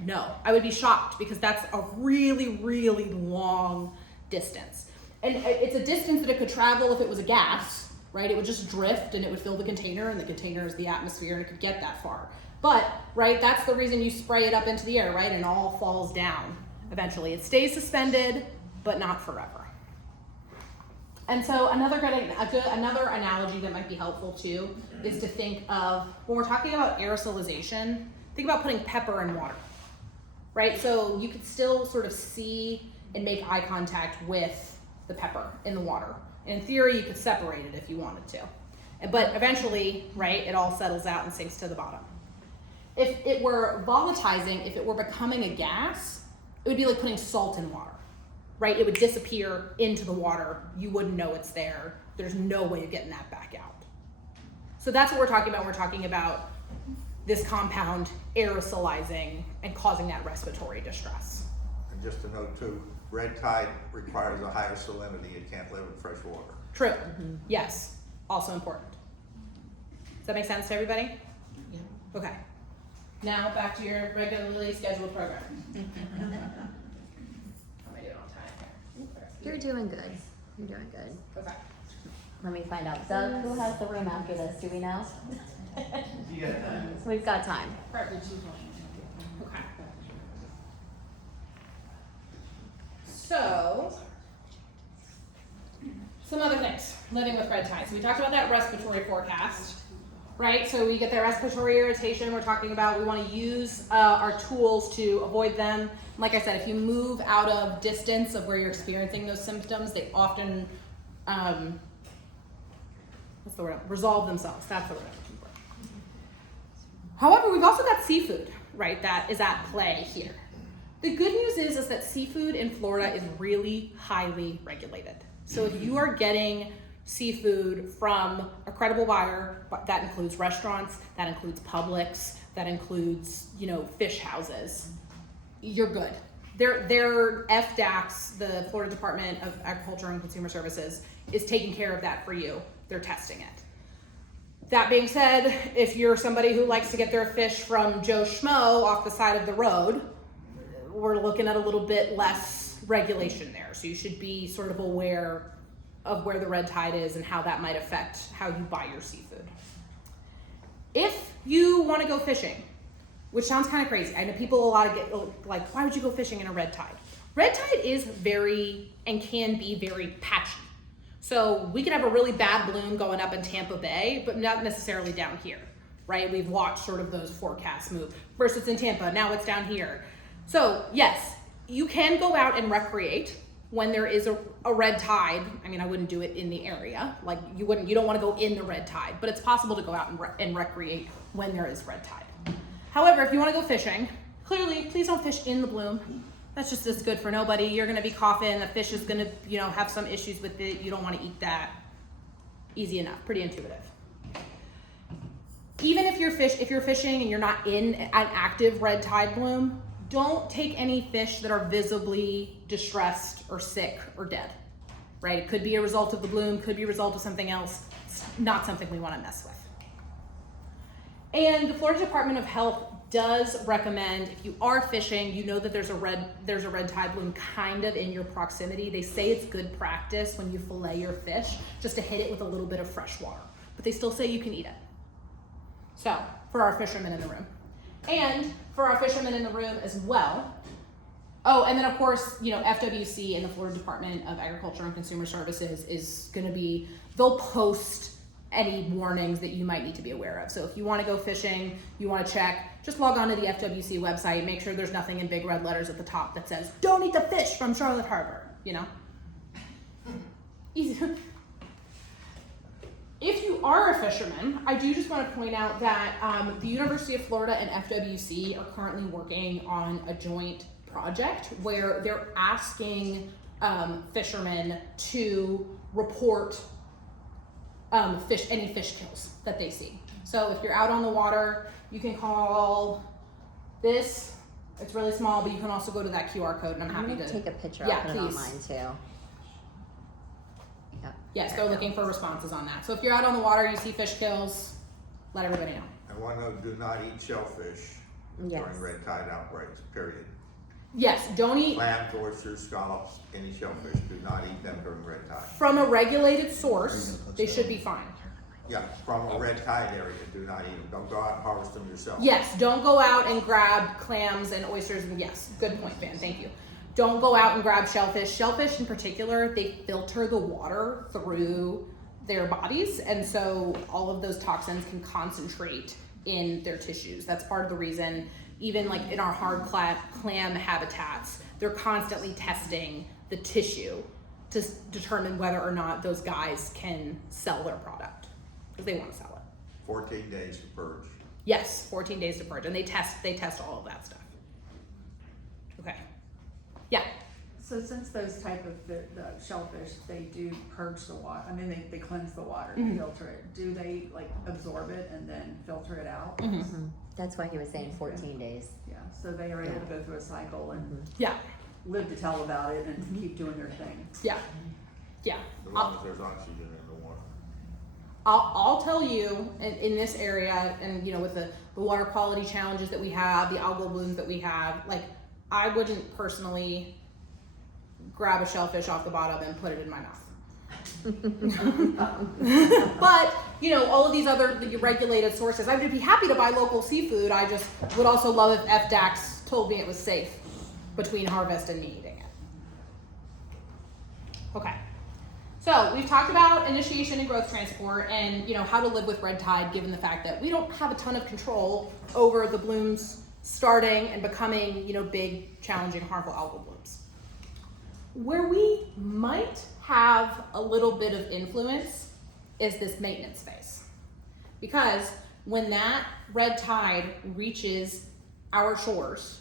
"No." I would be shocked because that's a really, really long distance, and it's a distance that it could travel if it was a gas, right? It would just drift and it would fill the container, and the container is the atmosphere, and it could get that far. But, right, that's the reason you spray it up into the air, right? And all falls down eventually. It stays suspended, but not forever. And so another analogy that might be helpful too is to think of, when we're talking about aerosolization, think about putting pepper in water, right? So you could still sort of see and make eye contact with the pepper in the water. In theory, you could separate it if you wanted to. But eventually, right, it all settles out and sinks to the bottom. If it were volatilizing, if it were becoming a gas, it would be like putting salt in water, right? It would disappear into the water. You wouldn't know it's there. There's no way of getting that back out. So that's what we're talking about. We're talking about this compound aerosolizing and causing that respiratory distress. And just to note too, red tide requires a higher salinity. It can't live in fresh water. True. Mm-hmm. Yes. Also important. Does that make sense to everybody? Yeah. Okay. Now back to your regularly scheduled program. How am I doing on time? You're doing good. You're doing good. Okay. Let me find out. Doug, who has the room after this? Do we know? You got time. We've got time. Perfect. Okay. So, some other things. Living with red tide. So we talked about that respiratory forecast, right? So we get that respiratory irritation. We're talking about we want to use our tools to avoid them. Like I said, if you move out of distance of where you're experiencing those symptoms, they often, what's the word? Resolve themselves. That's the word I'm looking for. However, we've also got seafood, right? That is at play here. The good news is that seafood in Florida is really highly regulated. So if you are getting seafood from a credible buyer, that includes restaurants, that includes Publix, that includes, fish houses, you're good. Their FDACS, the Florida Department of Agriculture and Consumer Services, is taking care of that for you. They're testing it. That being said, if you're somebody who likes to get their fish from Joe Schmo off the side of the road, we're looking at a little bit less regulation there. So you should be sort of aware of where the red tide is and how that might affect how you buy your seafood. If you want to go fishing, which sounds kind of crazy. I know people get like, why would you go fishing in a red tide? Red tide is very and can be very patchy. So we could have a really bad bloom going up in Tampa Bay, but not necessarily down here, right? We've watched sort of those forecasts move. First it's in Tampa, now it's down here. So yes, you can go out and recreate when there is a red tide. I mean, I wouldn't do it in the area. Like you don't want to go in the red tide, but it's possible to go out and recreate when there is red tide. However, if you want to go fishing, clearly, please don't fish in the bloom. That's just as good for nobody. You're going to be coughing. The fish is going to, have some issues with it. You don't want to eat that. Easy enough. Pretty intuitive. Even if you're fishing and you're not in an active red tide bloom, don't take any fish that are visibly distressed or sick or dead, right? It could be a result of the bloom, could be a result of something else. It's not something we want to mess with. And the Florida Department of Health does recommend, if you are fishing, that there's a red tide bloom kind of in your proximity. They say it's good practice when you fillet your fish just to hit it with a little bit of fresh water, but they still say you can eat it. So, for our fishermen in the room. And for our fishermen in the room as well. Oh, and then of course, FWC and the Florida Department of Agriculture and Consumer Services is going to they'll post any warnings that you might need to be aware of. So if you want to go fishing, you want to check, just log on to the FWC website, make sure there's nothing in big red letters at the top that says, don't eat the fish from Charlotte Harbor, Easy. If you are a fisherman, I do just want to point out that the University of Florida and FWC are currently working on a joint project where they're asking fishermen to report any fish kills that they see. So if you're out on the water, you can call this. It's really small, but you can also go to that QR code, and I'm happy to take a picture. Yeah, I'll put it please. online too. Yep. Yes, go looking for responses on that. So if you're out on the water, you see fish kills, let everybody know. And one note, do not eat shellfish Yes. during red tide outbreaks, period. Yes, don't eat Clams, oysters, scallops, any shellfish, do not eat them during red tide. from a regulated source. They should be fine. Yeah, from a red tide area, do not eat them. Don't go out and harvest them yourself. Yes, don't go out and grab clams and oysters. And yes, good point, Van. Thank you. Don't go out and grab shellfish. Shellfish in particular, they filter the water through their bodies, and so all of those toxins can concentrate in their tissues. That's part of the reason, even like in our hard clam habitats, they're constantly testing the tissue to determine whether or not those guys can sell their product, because they want to sell it. 14 days to purge. Yes, 14 days to purge, and they test all of that stuff. Okay. Yeah. So since those type of the shellfish, they do purge the water, I mean, they cleanse the water, Mhm. filter it. Do they like absorb it and then filter it out? Mhm. That's why he was saying 14 days. Yeah, so they are able to go through a cycle and Yeah. live to tell about it and keep doing their thing. Yeah. Yeah. As long as there's oxygen in the water. I'll tell you in this area, and you know, with the water quality challenges that we have, the algal blooms that we have, like I wouldn't personally grab a shellfish off the bottom and put it in my mouth. But you know, all of these other regulated sources, I would be happy to buy local seafood. I just would also love if FDAX told me it was safe between harvest and me eating it. Okay. So we've talked about initiation and growth transport, and you know, how to live with red tide given the fact that we don't have a ton of control over the blooms starting and becoming, you know, big, challenging, harmful algal blooms. Where we might have a little bit of influence is this maintenance phase. Because when that red tide reaches our shores,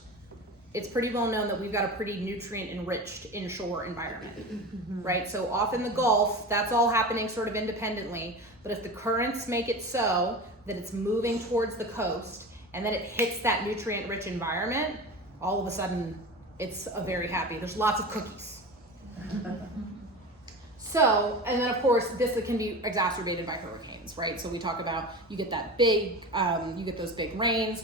it's pretty well known that we've got a pretty nutrient enriched inshore environment, right? So off in the Gulf, that's all happening sort of independently, but if the currents make it so that it's moving towards the coast and then it hits that nutrient rich environment, all of a sudden it's a very happy, there's lots of cookies. So, and then of course, this can be exacerbated by hurricanes, right? So we talk about, you get that big, you get those big rains,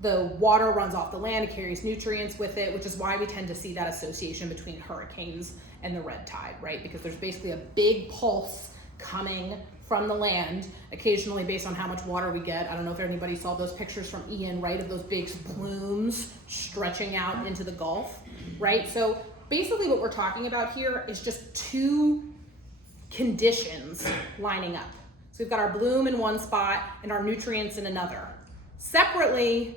the water runs off the land, it carries nutrients with it, which is why we tend to see that association between hurricanes and the red tide, right? Because there's basically a big pulse coming from the land, occasionally based on how much water we get. I don't know if anybody saw those pictures from Ian, right? Of those big plumes stretching out into the Gulf, right? So basically what we're talking about here is just two conditions lining up. So we've got our bloom in one spot and our nutrients in another. Separately,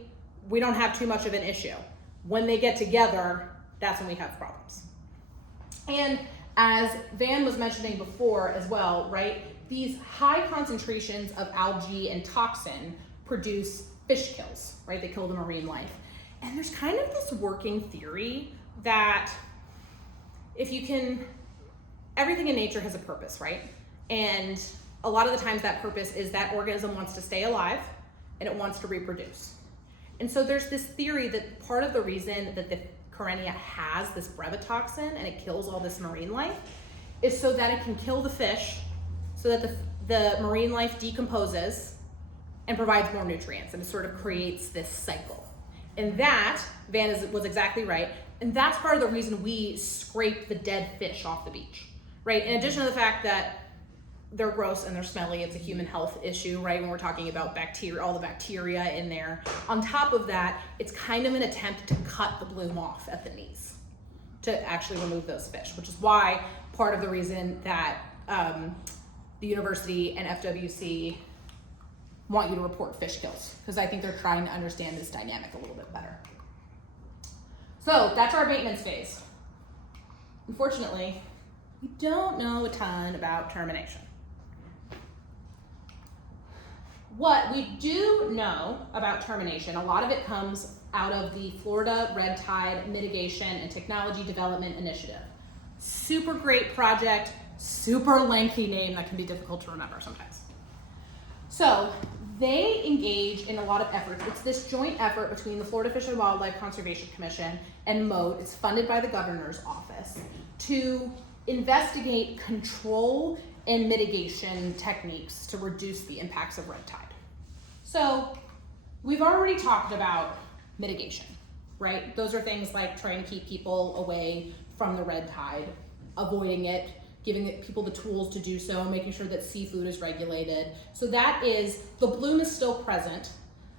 we don't have too much of an issue. When they get together, that's when we have problems. And as Van was mentioning before as well, right, these high concentrations of algae and toxin produce fish kills, right? They kill the marine life. And there's kind of this working theory that if you can, everything in nature has a purpose, right? And a lot of the times that purpose is that organism wants to stay alive and it wants to reproduce. And so there's this theory that part of the reason that the Karenia has this brevetoxin and it kills all this marine life is so that it can kill the fish, so that the marine life decomposes and provides more nutrients, and it sort of creates this cycle. And that, Van was exactly right, and that's part of the reason we scrape the dead fish off the beach, right? In addition to the fact that they're gross and they're smelly, it's a human health issue, right? When we're talking about bacteria, all the bacteria in there. On top of that, it's kind of an attempt to cut the bloom off at the knees to actually remove those fish, which is why part of the reason that the university and FWC want you to report fish kills, because I think they're trying to understand this dynamic a little bit better. So that's our maintenance phase. Unfortunately, we don't know a ton about termination. What we do know about termination, a lot of it comes out of the Florida Red Tide Mitigation and Technology Development Initiative. Super great project, super lengthy name that can be difficult to remember sometimes. So they engage in a lot of efforts. It's this joint effort between the Florida Fish and Wildlife Conservation Commission and MODE. It's funded by the governor's office to investigate control and mitigation techniques to reduce the impacts of red tide. So we've already talked about mitigation, right? Those are things like trying to keep people away from the red tide, avoiding it, giving people the tools to do so, making sure that seafood is regulated. So that is, the bloom is still present,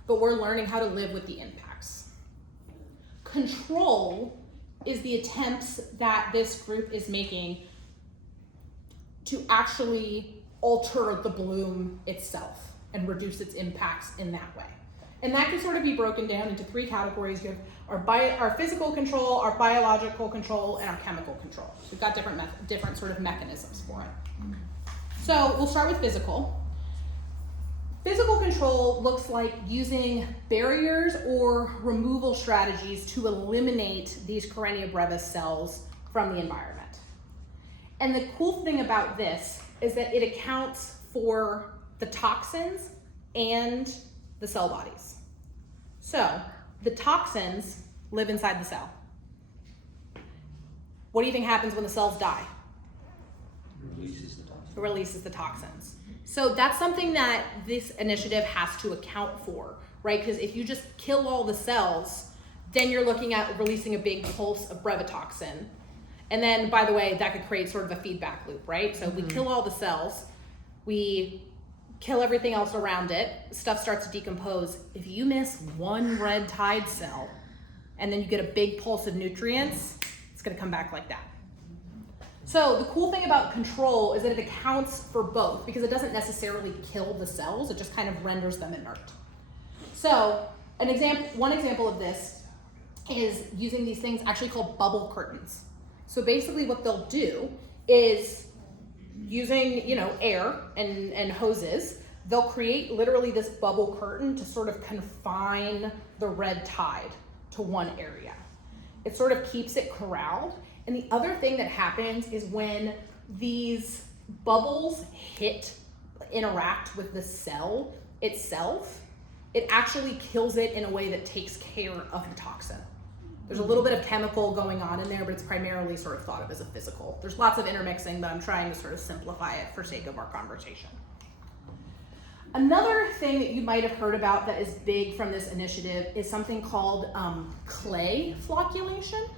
but we're learning how to live with the impacts. Control is the attempts that this group is making to actually alter the bloom itself and reduce its impacts in that way. And that can sort of be broken down into three categories. You have our physical control, our biological control, and our chemical control. So we've got different sort of mechanisms for it. So we'll start with physical. Physical control looks like using barriers or removal strategies to eliminate these Karenia brevis cells from the environment. And the cool thing about this is that it accounts for the toxins and the cell bodies. So the toxins live inside the cell. What do you think happens when the cells die? It releases the toxins. So that's something that this initiative has to account for, right? Because if you just kill all the cells, then you're looking at releasing a big pulse of brevetoxin. And then, by the way, that could create sort of a feedback loop, right? So we kill all the cells, we kill everything else around it, stuff starts to decompose. If you miss one red tide cell and then you get a big pulse of nutrients, it's gonna come back like that. So the cool thing about control is that it accounts for both, because it doesn't necessarily kill the cells, it just kind of renders them inert. So one example of this is using these things actually called bubble curtains. So basically what they'll do is, using air and hoses, they'll create literally this bubble curtain to sort of confine the red tide to one area. It sort of keeps it corralled. And the other thing that happens is when these bubbles interact with the cell itself, it actually kills it in a way that takes care of the toxin. There's a little bit of chemical going on in there, but it's primarily sort of thought of as a physical. There's lots of intermixing, but I'm trying to sort of simplify it for sake of our conversation. Another thing that you might have heard about that is big from this initiative is something called clay flocculation.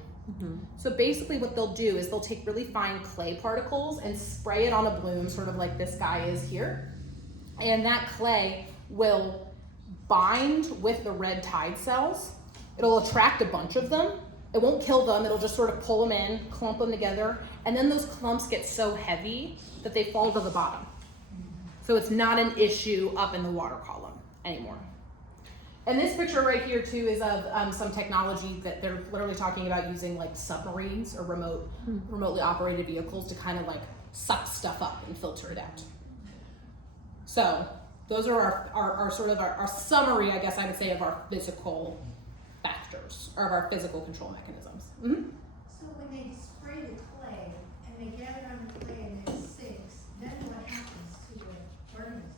So basically what they'll do is they'll take really fine clay particles and spray it on a bloom, sort of like this guy is here. And that clay will bind with the red tide cells. It'll attract a bunch of them. It won't kill them. It'll just sort of pull them in, clump them together. And then those clumps get so heavy that they fall to the bottom. So it's not an issue up in the water column anymore. And this picture right here too is of some technology that they're literally talking about using, like submarines or remotely operated vehicles to kind of like suck stuff up and filter it out. So those are our sort of our summary, I guess I would say, of our physical factors, or of our physical control mechanisms. So when they spray the clay and they get it on the clay and it sinks, then what happens to the organisms?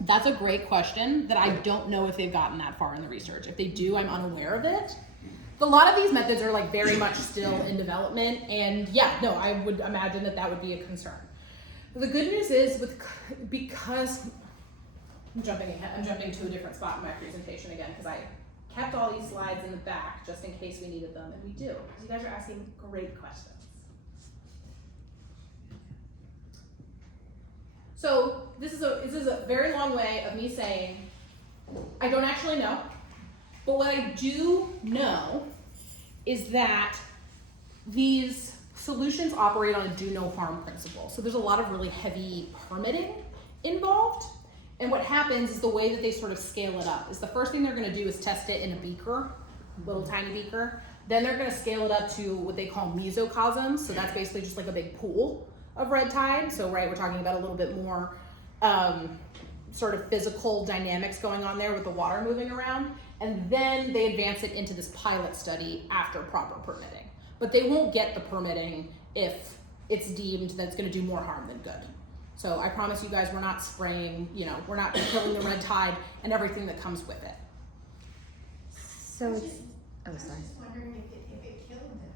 That's a great question that I don't know if they've gotten that far in the research. If they do, I'm unaware of it. A lot of these methods are like very much still in development, and I would imagine that would be a concern. The good news is because I'm jumping to a different spot in my presentation again, because I kept all these slides in the back just in case we needed them, and we do, because you guys are asking great questions. So this is a very long way of me saying, I don't actually know, but what I do know is that these solutions operate on a do no harm principle. So there's a lot of really heavy permitting involved. And what happens is the way that they sort of scale it up is the first thing they're gonna do is test it in a beaker, little tiny beaker. Then they're gonna scale it up to what they call mesocosms. So that's basically just like a big pool of red tide. So we're talking about a little bit more sort of physical dynamics going on there with the water moving around. And then they advance it into this pilot study after proper permitting. But they won't get the permitting if it's deemed that it's going to do more harm than good. So I promise you guys, we're not spraying, we're not killing the red tide and everything that comes with it. So, I oh, was sorry. just wondering if it killed them and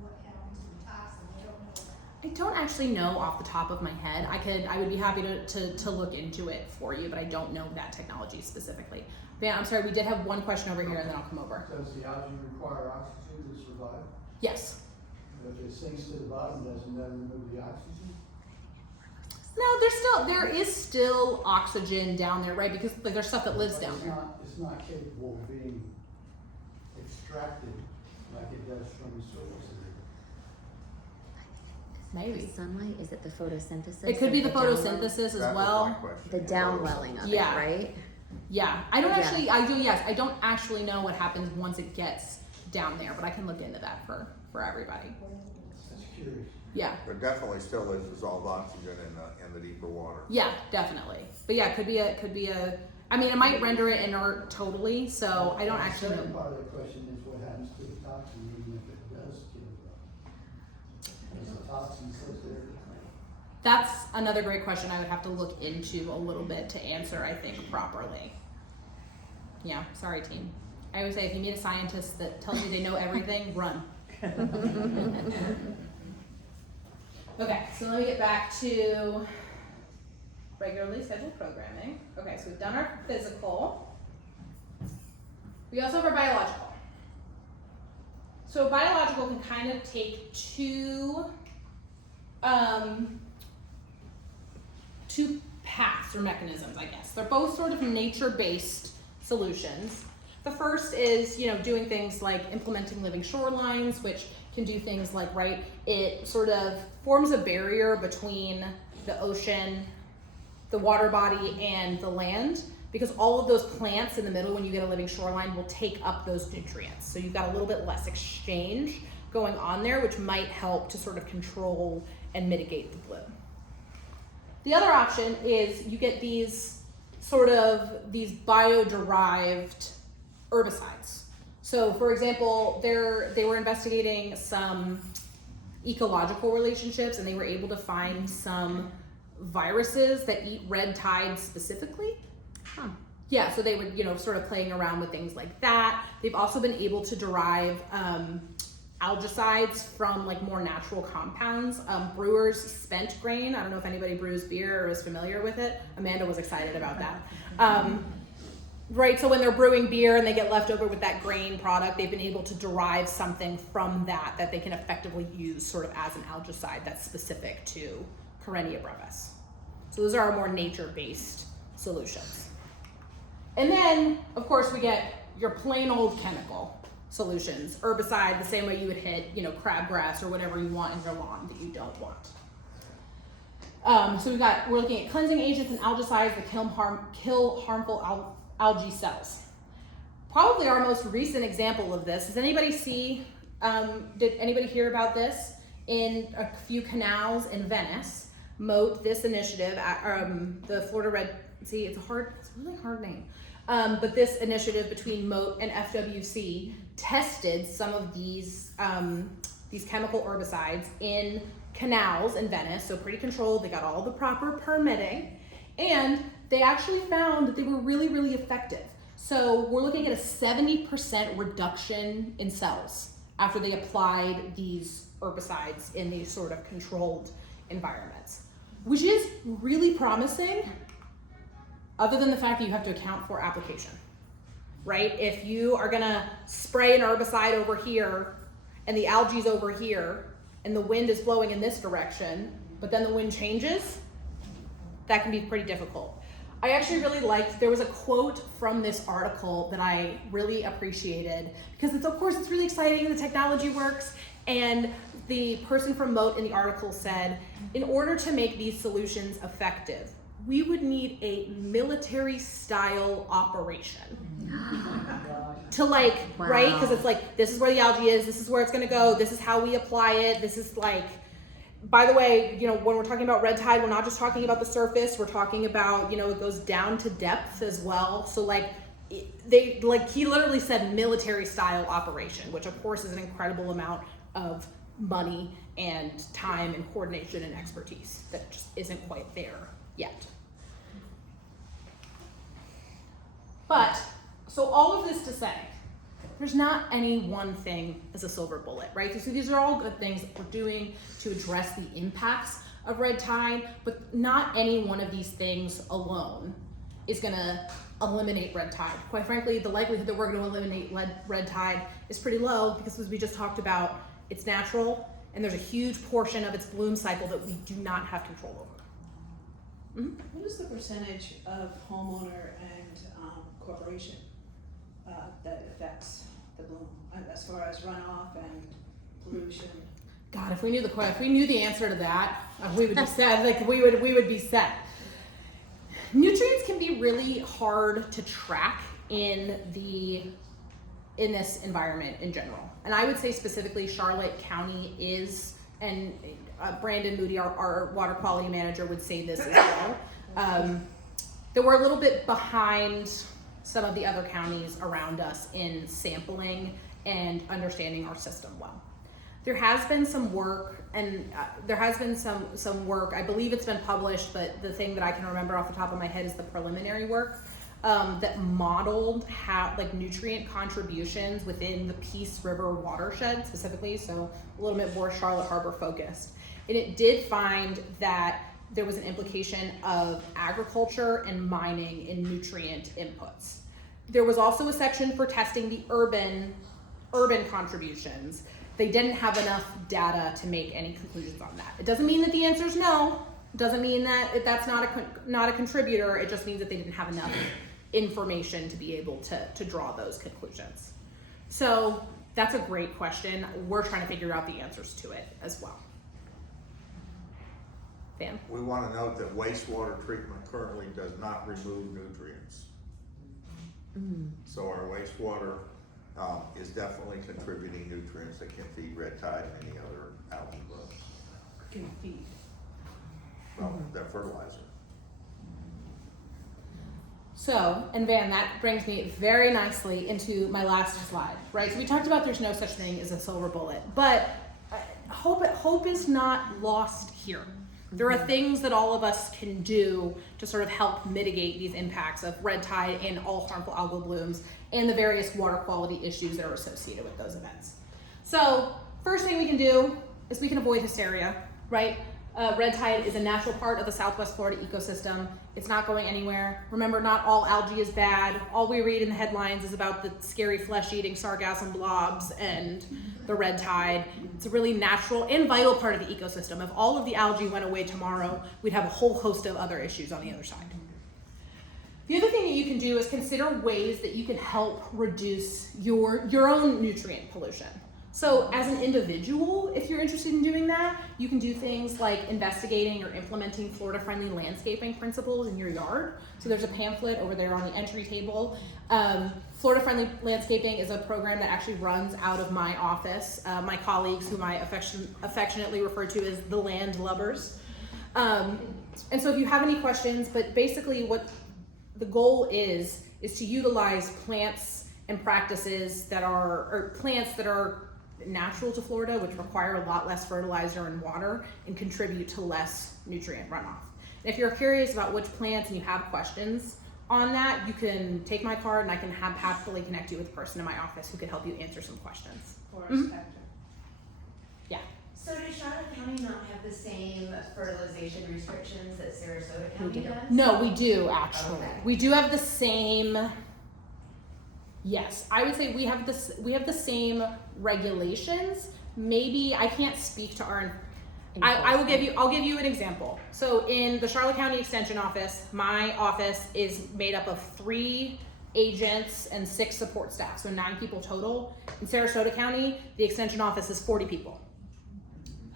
what happened to the toxin, I don't know that. I don't actually know off the top of my head. I would be happy to look into it for you, but I don't know that technology specifically. Van, I'm sorry, we did have one question over here and then I'll come over. Does the algae require oxygen to survive? Yes. If it sinks to the bottom, doesn't that remove the oxygen? No, there is still oxygen down there, right? Because like, there's stuff that lives down there. It's not capable of being extracted like it does from the soil. Maybe. Sunlight? Is it the photosynthesis? It could be the downwelling? photosynthesis as That was my well. question. The downwelling of Yeah. it, right? Yeah, I don't Yeah. actually. I don't actually know what happens once it gets down there, but I can look into that for everybody. That's curious. Yeah, There definitely still is dissolved oxygen in the deeper water. yeah, definitely. But yeah, it could be a. I mean, it might render it inert totally. So I don't actually The second know. part of the question is what happens to the toxin even if it does kill them? Does the toxin sit there? That's another great question. I would have to look into a little bit to answer. I think properly. Yeah, sorry, team. I always say if you meet a scientist that tells you they know everything, run. Okay, so let me get back to regularly scheduled programming. Okay, so we've done our physical. We also have our biological. So biological can kind of take two paths or mechanisms, I guess. They're both sort of nature-based solutions. The first is, doing things like implementing living shorelines, which can do things like, right, it sort of forms a barrier between the ocean, the water body, and the land, because all of those plants in the middle, when you get a living shoreline, will take up those nutrients. So you've got a little bit less exchange going on there, which might help to sort of control and mitigate the bloom. The other option is you get these bio-derived herbicides. So for example, they were investigating some ecological relationships and they were able to find some viruses that eat red tide specifically. Huh. Yeah, so they would, sort of playing around with things like that. They've also been able to derive algicides from like more natural compounds. Brewers spent grain. I don't know if anybody brews beer or is familiar with it. Amanda was excited about that. Right, so when they're brewing beer and they get left over with that grain product, they've been able to derive something from that they can effectively use sort of as an algicide that's specific to Karenia brevis. So those are our more nature-based solutions. And then, of course, we get your plain old chemical solutions. Herbicide, the same way you would hit, crabgrass or whatever you want in your lawn that you don't want. So we're looking at cleansing agents and algicides that kill harmful algae cells. Probably our most recent example of this. Does anybody did anybody hear about this? In a few canals in Venice, Moat, this initiative, the Florida Red, it's a really hard name. But this initiative between Moat and FWC tested some of these chemical herbicides in canals in Venice, so pretty controlled. They got all the proper permitting, and they actually found that they were really, really effective. So we're looking at a 70% reduction in cells after they applied these herbicides in these sort of controlled environments, which is really promising, other than the fact that you have to account for application, right? If you are gonna spray an herbicide over here and the algae's over here and the wind is blowing in this direction, but then the wind changes, that can be pretty difficult. I actually really liked, there was a quote from this article that I really appreciated because of course it's really exciting, the technology works, and the person from Moat in the article said, in order to make these solutions effective, we would need a military style operation. To Wow. right? Because it's like, this is where the algae is, this is where it's gonna go, this is how we apply it, this is by the way, when we're talking about red tide, we're not just talking about the surface, we're talking about, it goes down to depth as well. So he literally said military style operation, which of course is an incredible amount of money and time and coordination and expertise that just isn't quite there yet. But, so all of this to say, there's not any one thing as a silver bullet, right? So these are all good things that we're doing to address the impacts of red tide, but not any one of these things alone is gonna eliminate red tide. Quite frankly, the likelihood that we're gonna eliminate red tide is pretty low because, as we just talked about, it's natural and there's a huge portion of its bloom cycle that we do not have control over. Mm-hmm. What is the percentage of homeowner and corporation that affects the bloom as far as runoff and pollution? God, if we knew the answer to that, we would be set. Like we would be set. Nutrients can be really hard to track in this environment in general, and I would say specifically Charlotte County is, and Brandon Moody, our water quality manager, would say this as well. That we're a little bit behind some of the other counties around us in sampling and understanding our system well. There has been some work, and there has been some work, I believe it's been published, but the thing that I can remember off the top of my head is the preliminary work that modeled how, like, nutrient contributions within the Peace River watershed specifically, so a little bit more Charlotte Harbor focused. And it did find that there was an implication of agriculture and mining in nutrient inputs. There was also a section for testing the urban contributions. They didn't have enough data to make any conclusions on that. It doesn't mean that the answer is no. It doesn't mean that that's not a contributor. It just means that they didn't have enough information to be able to draw those conclusions. So that's a great question. We're trying to figure out the answers to it as well. Dan? We want to note that wastewater treatment currently does not remove nutrients. So our wastewater is definitely contributing nutrients that can feed red tide and any other algae growth. Can feed. Well, they're fertilizer. So, and Van, that brings me very nicely into my last slide, right? So we talked about there's no such thing as a silver bullet, but hope is not lost here. There are things that all of us can do to sort of help mitigate these impacts of red tide and all harmful algal blooms and the various water quality issues that are associated with those events. So first thing we can do is we can avoid hysteria, right? Red tide is a natural part of the Southwest Florida ecosystem. It's not going anywhere. Remember, not all algae is bad. All we read in the headlines is about the scary flesh-eating sargassum blobs and the red tide. It's a really natural and vital part of the ecosystem. If all of the algae went away tomorrow, we'd have a whole host of other issues on the other side. The other thing that you can do is consider ways that you can help reduce your own nutrient pollution. So as an individual, if you're interested in doing that, you can do things like investigating or implementing Florida-friendly landscaping principles in your yard. So there's a pamphlet over there on the entry table. Florida-friendly landscaping is a program that actually runs out of my office. My colleagues, whom I affectionately refer to as the land lubbers. And so if you have any questions, but basically what the goal is to utilize plants and practices that are natural to Florida, which require a lot less fertilizer and water and contribute to less nutrient runoff. And if you're curious about which plants and you have questions on that, you can take my card and I can happily connect you with a person in my office who can help you answer some questions. Forest factor. Yeah. So does Charlotte County not have the same fertilization restrictions that Sarasota County does? No, we do actually. Okay. We do have the same. Yes, I would say we have the same regulations. Maybe I can't speak to our. I'll give you an example. So in the Charlotte County Extension Office, my office is made up of 3 agents and 6 support staff, so 9 people total. In Sarasota County, the Extension Office is 40 people.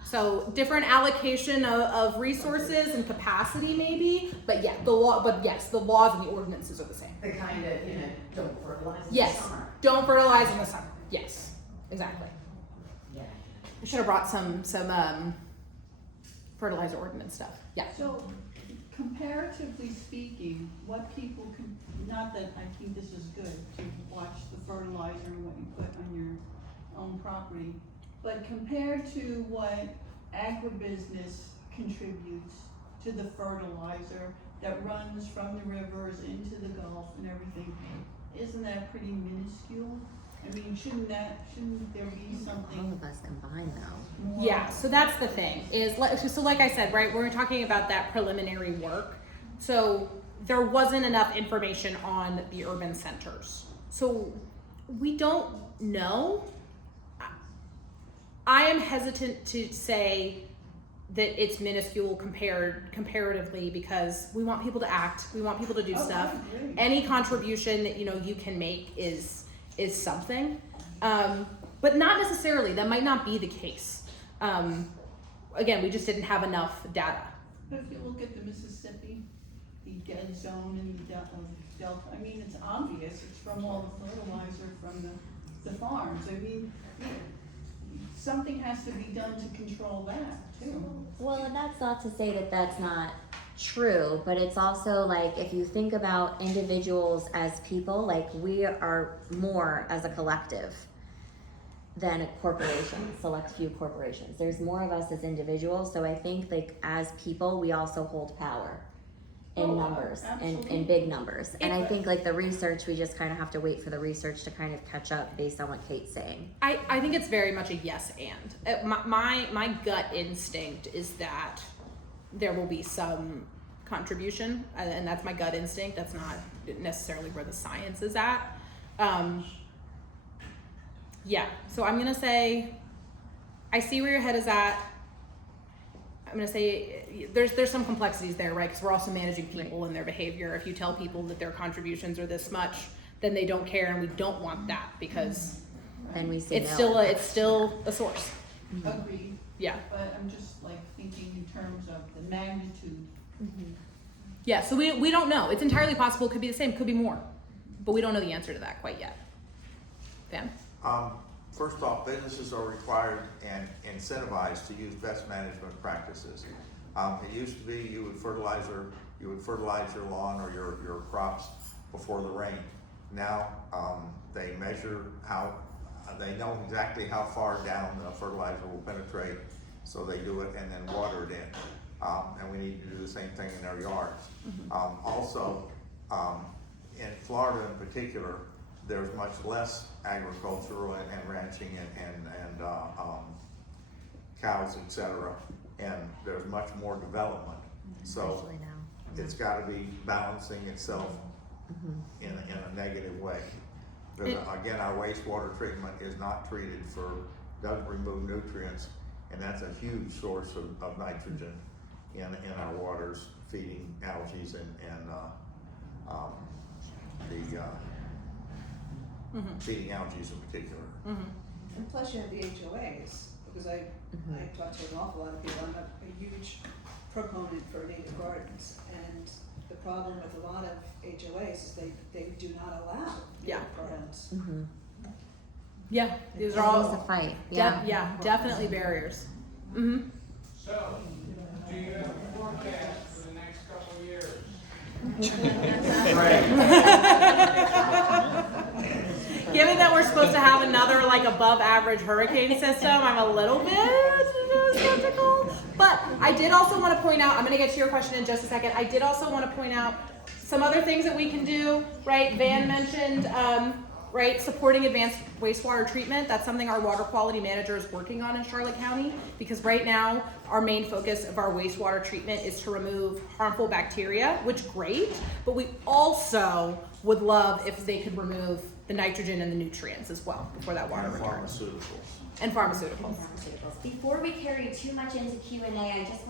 So different allocation of resources and capacity maybe, but yeah, the laws and the ordinances are the same. The kind of, don't fertilize in Yes, the summer. don't fertilize in the summer. Yes, exactly. Yeah. I should have brought some fertilizer ordinance stuff. Yeah. So, comparatively speaking, what people can, not that I think this is good, to watch the fertilizer and what you put on your own property, but compared to what agribusiness contributes to the fertilizer that runs from the rivers into the Gulf and everything, isn't that pretty minuscule? I mean, shouldn't there be All something of us combined though. more? Yeah, so that's the thing, so like I said, right, we're talking about that preliminary work. So there wasn't enough information on the urban centers. So we don't know. I am hesitant to say that it's minuscule comparatively, because we want people to act, we want people to do stuff. I agree. Any contribution that you can make is something, but not necessarily. That might not be the case. Again, we just didn't have enough data. But if you look at the Mississippi, the dead zone in the Delta, I mean, it's obvious, it's from all the fertilizer from the farms. I mean, something has to be done to control that too. Well, and that's not to say that that's not true, but it's also like, if you think about individuals as people, like we are more as a collective than a corporation, select few corporations. There's more of us as individuals, so I think like as people, we also hold power in numbers and in big numbers. And I think like the research, we just kind of have to wait for the research to kind of catch up based on what Kate's saying. I think it's very much a yes and. My gut instinct is that there will be some contribution, and that's my gut instinct. That's not necessarily where the science is at. Yeah, so I'm gonna say, I see where your head is at. I'm gonna say there's some complexities there, right? Because we're also managing people and their behavior. If you tell people that their contributions are this much, then they don't care, and we don't want that, because Then we say it's no. still a source. Agreed, Yeah. but I'm just like thinking in terms of the magnitude. Yeah, so we don't know. It's entirely possible. It could be the same, could be more, but we don't know the answer to that quite yet. Van? First off, businesses are required and incentivized to use best management practices. It used to be you would fertilize your lawn or your crops before the rain. Now, they measure they know exactly how far down the fertilizer will penetrate, so they do it and then water it in. And we need to do the same thing in our yards. Also, in Florida in particular, there's much less agricultural and ranching and cows, etc. And there's much more development. So Especially now. it's got to be balancing itself in a negative way. Again, our wastewater treatment is not treated doesn't remove nutrients, and that's a huge source of nitrogen in our waters, feeding algae feeding algae in particular. And plus you have the HOAs, because I talk to an awful lot of people. I'm a huge proponent for native gardens, and the problem with a lot of HOAs is they do not allow native gardens. Yeah, these are Always all a fight. yeah, definitely barriers. So, do you have a forecast for the next couple of years? Given that we're supposed to have another like above average hurricane system, I'm a little bit skeptical. But I did also want to point out, I'm going to get to your question in just a second. I did also want to point out some other things that we can do, right? Van mentioned, right, supporting advanced wastewater treatment. That's something our water quality manager is working on in Charlotte County, because right now our main focus of our wastewater treatment is to remove harmful bacteria, which great, but we also would love if they could remove the nitrogen and the nutrients as well before that water returns. Pharmaceuticals. And pharmaceuticals. Before we carry too much into Q&A, I just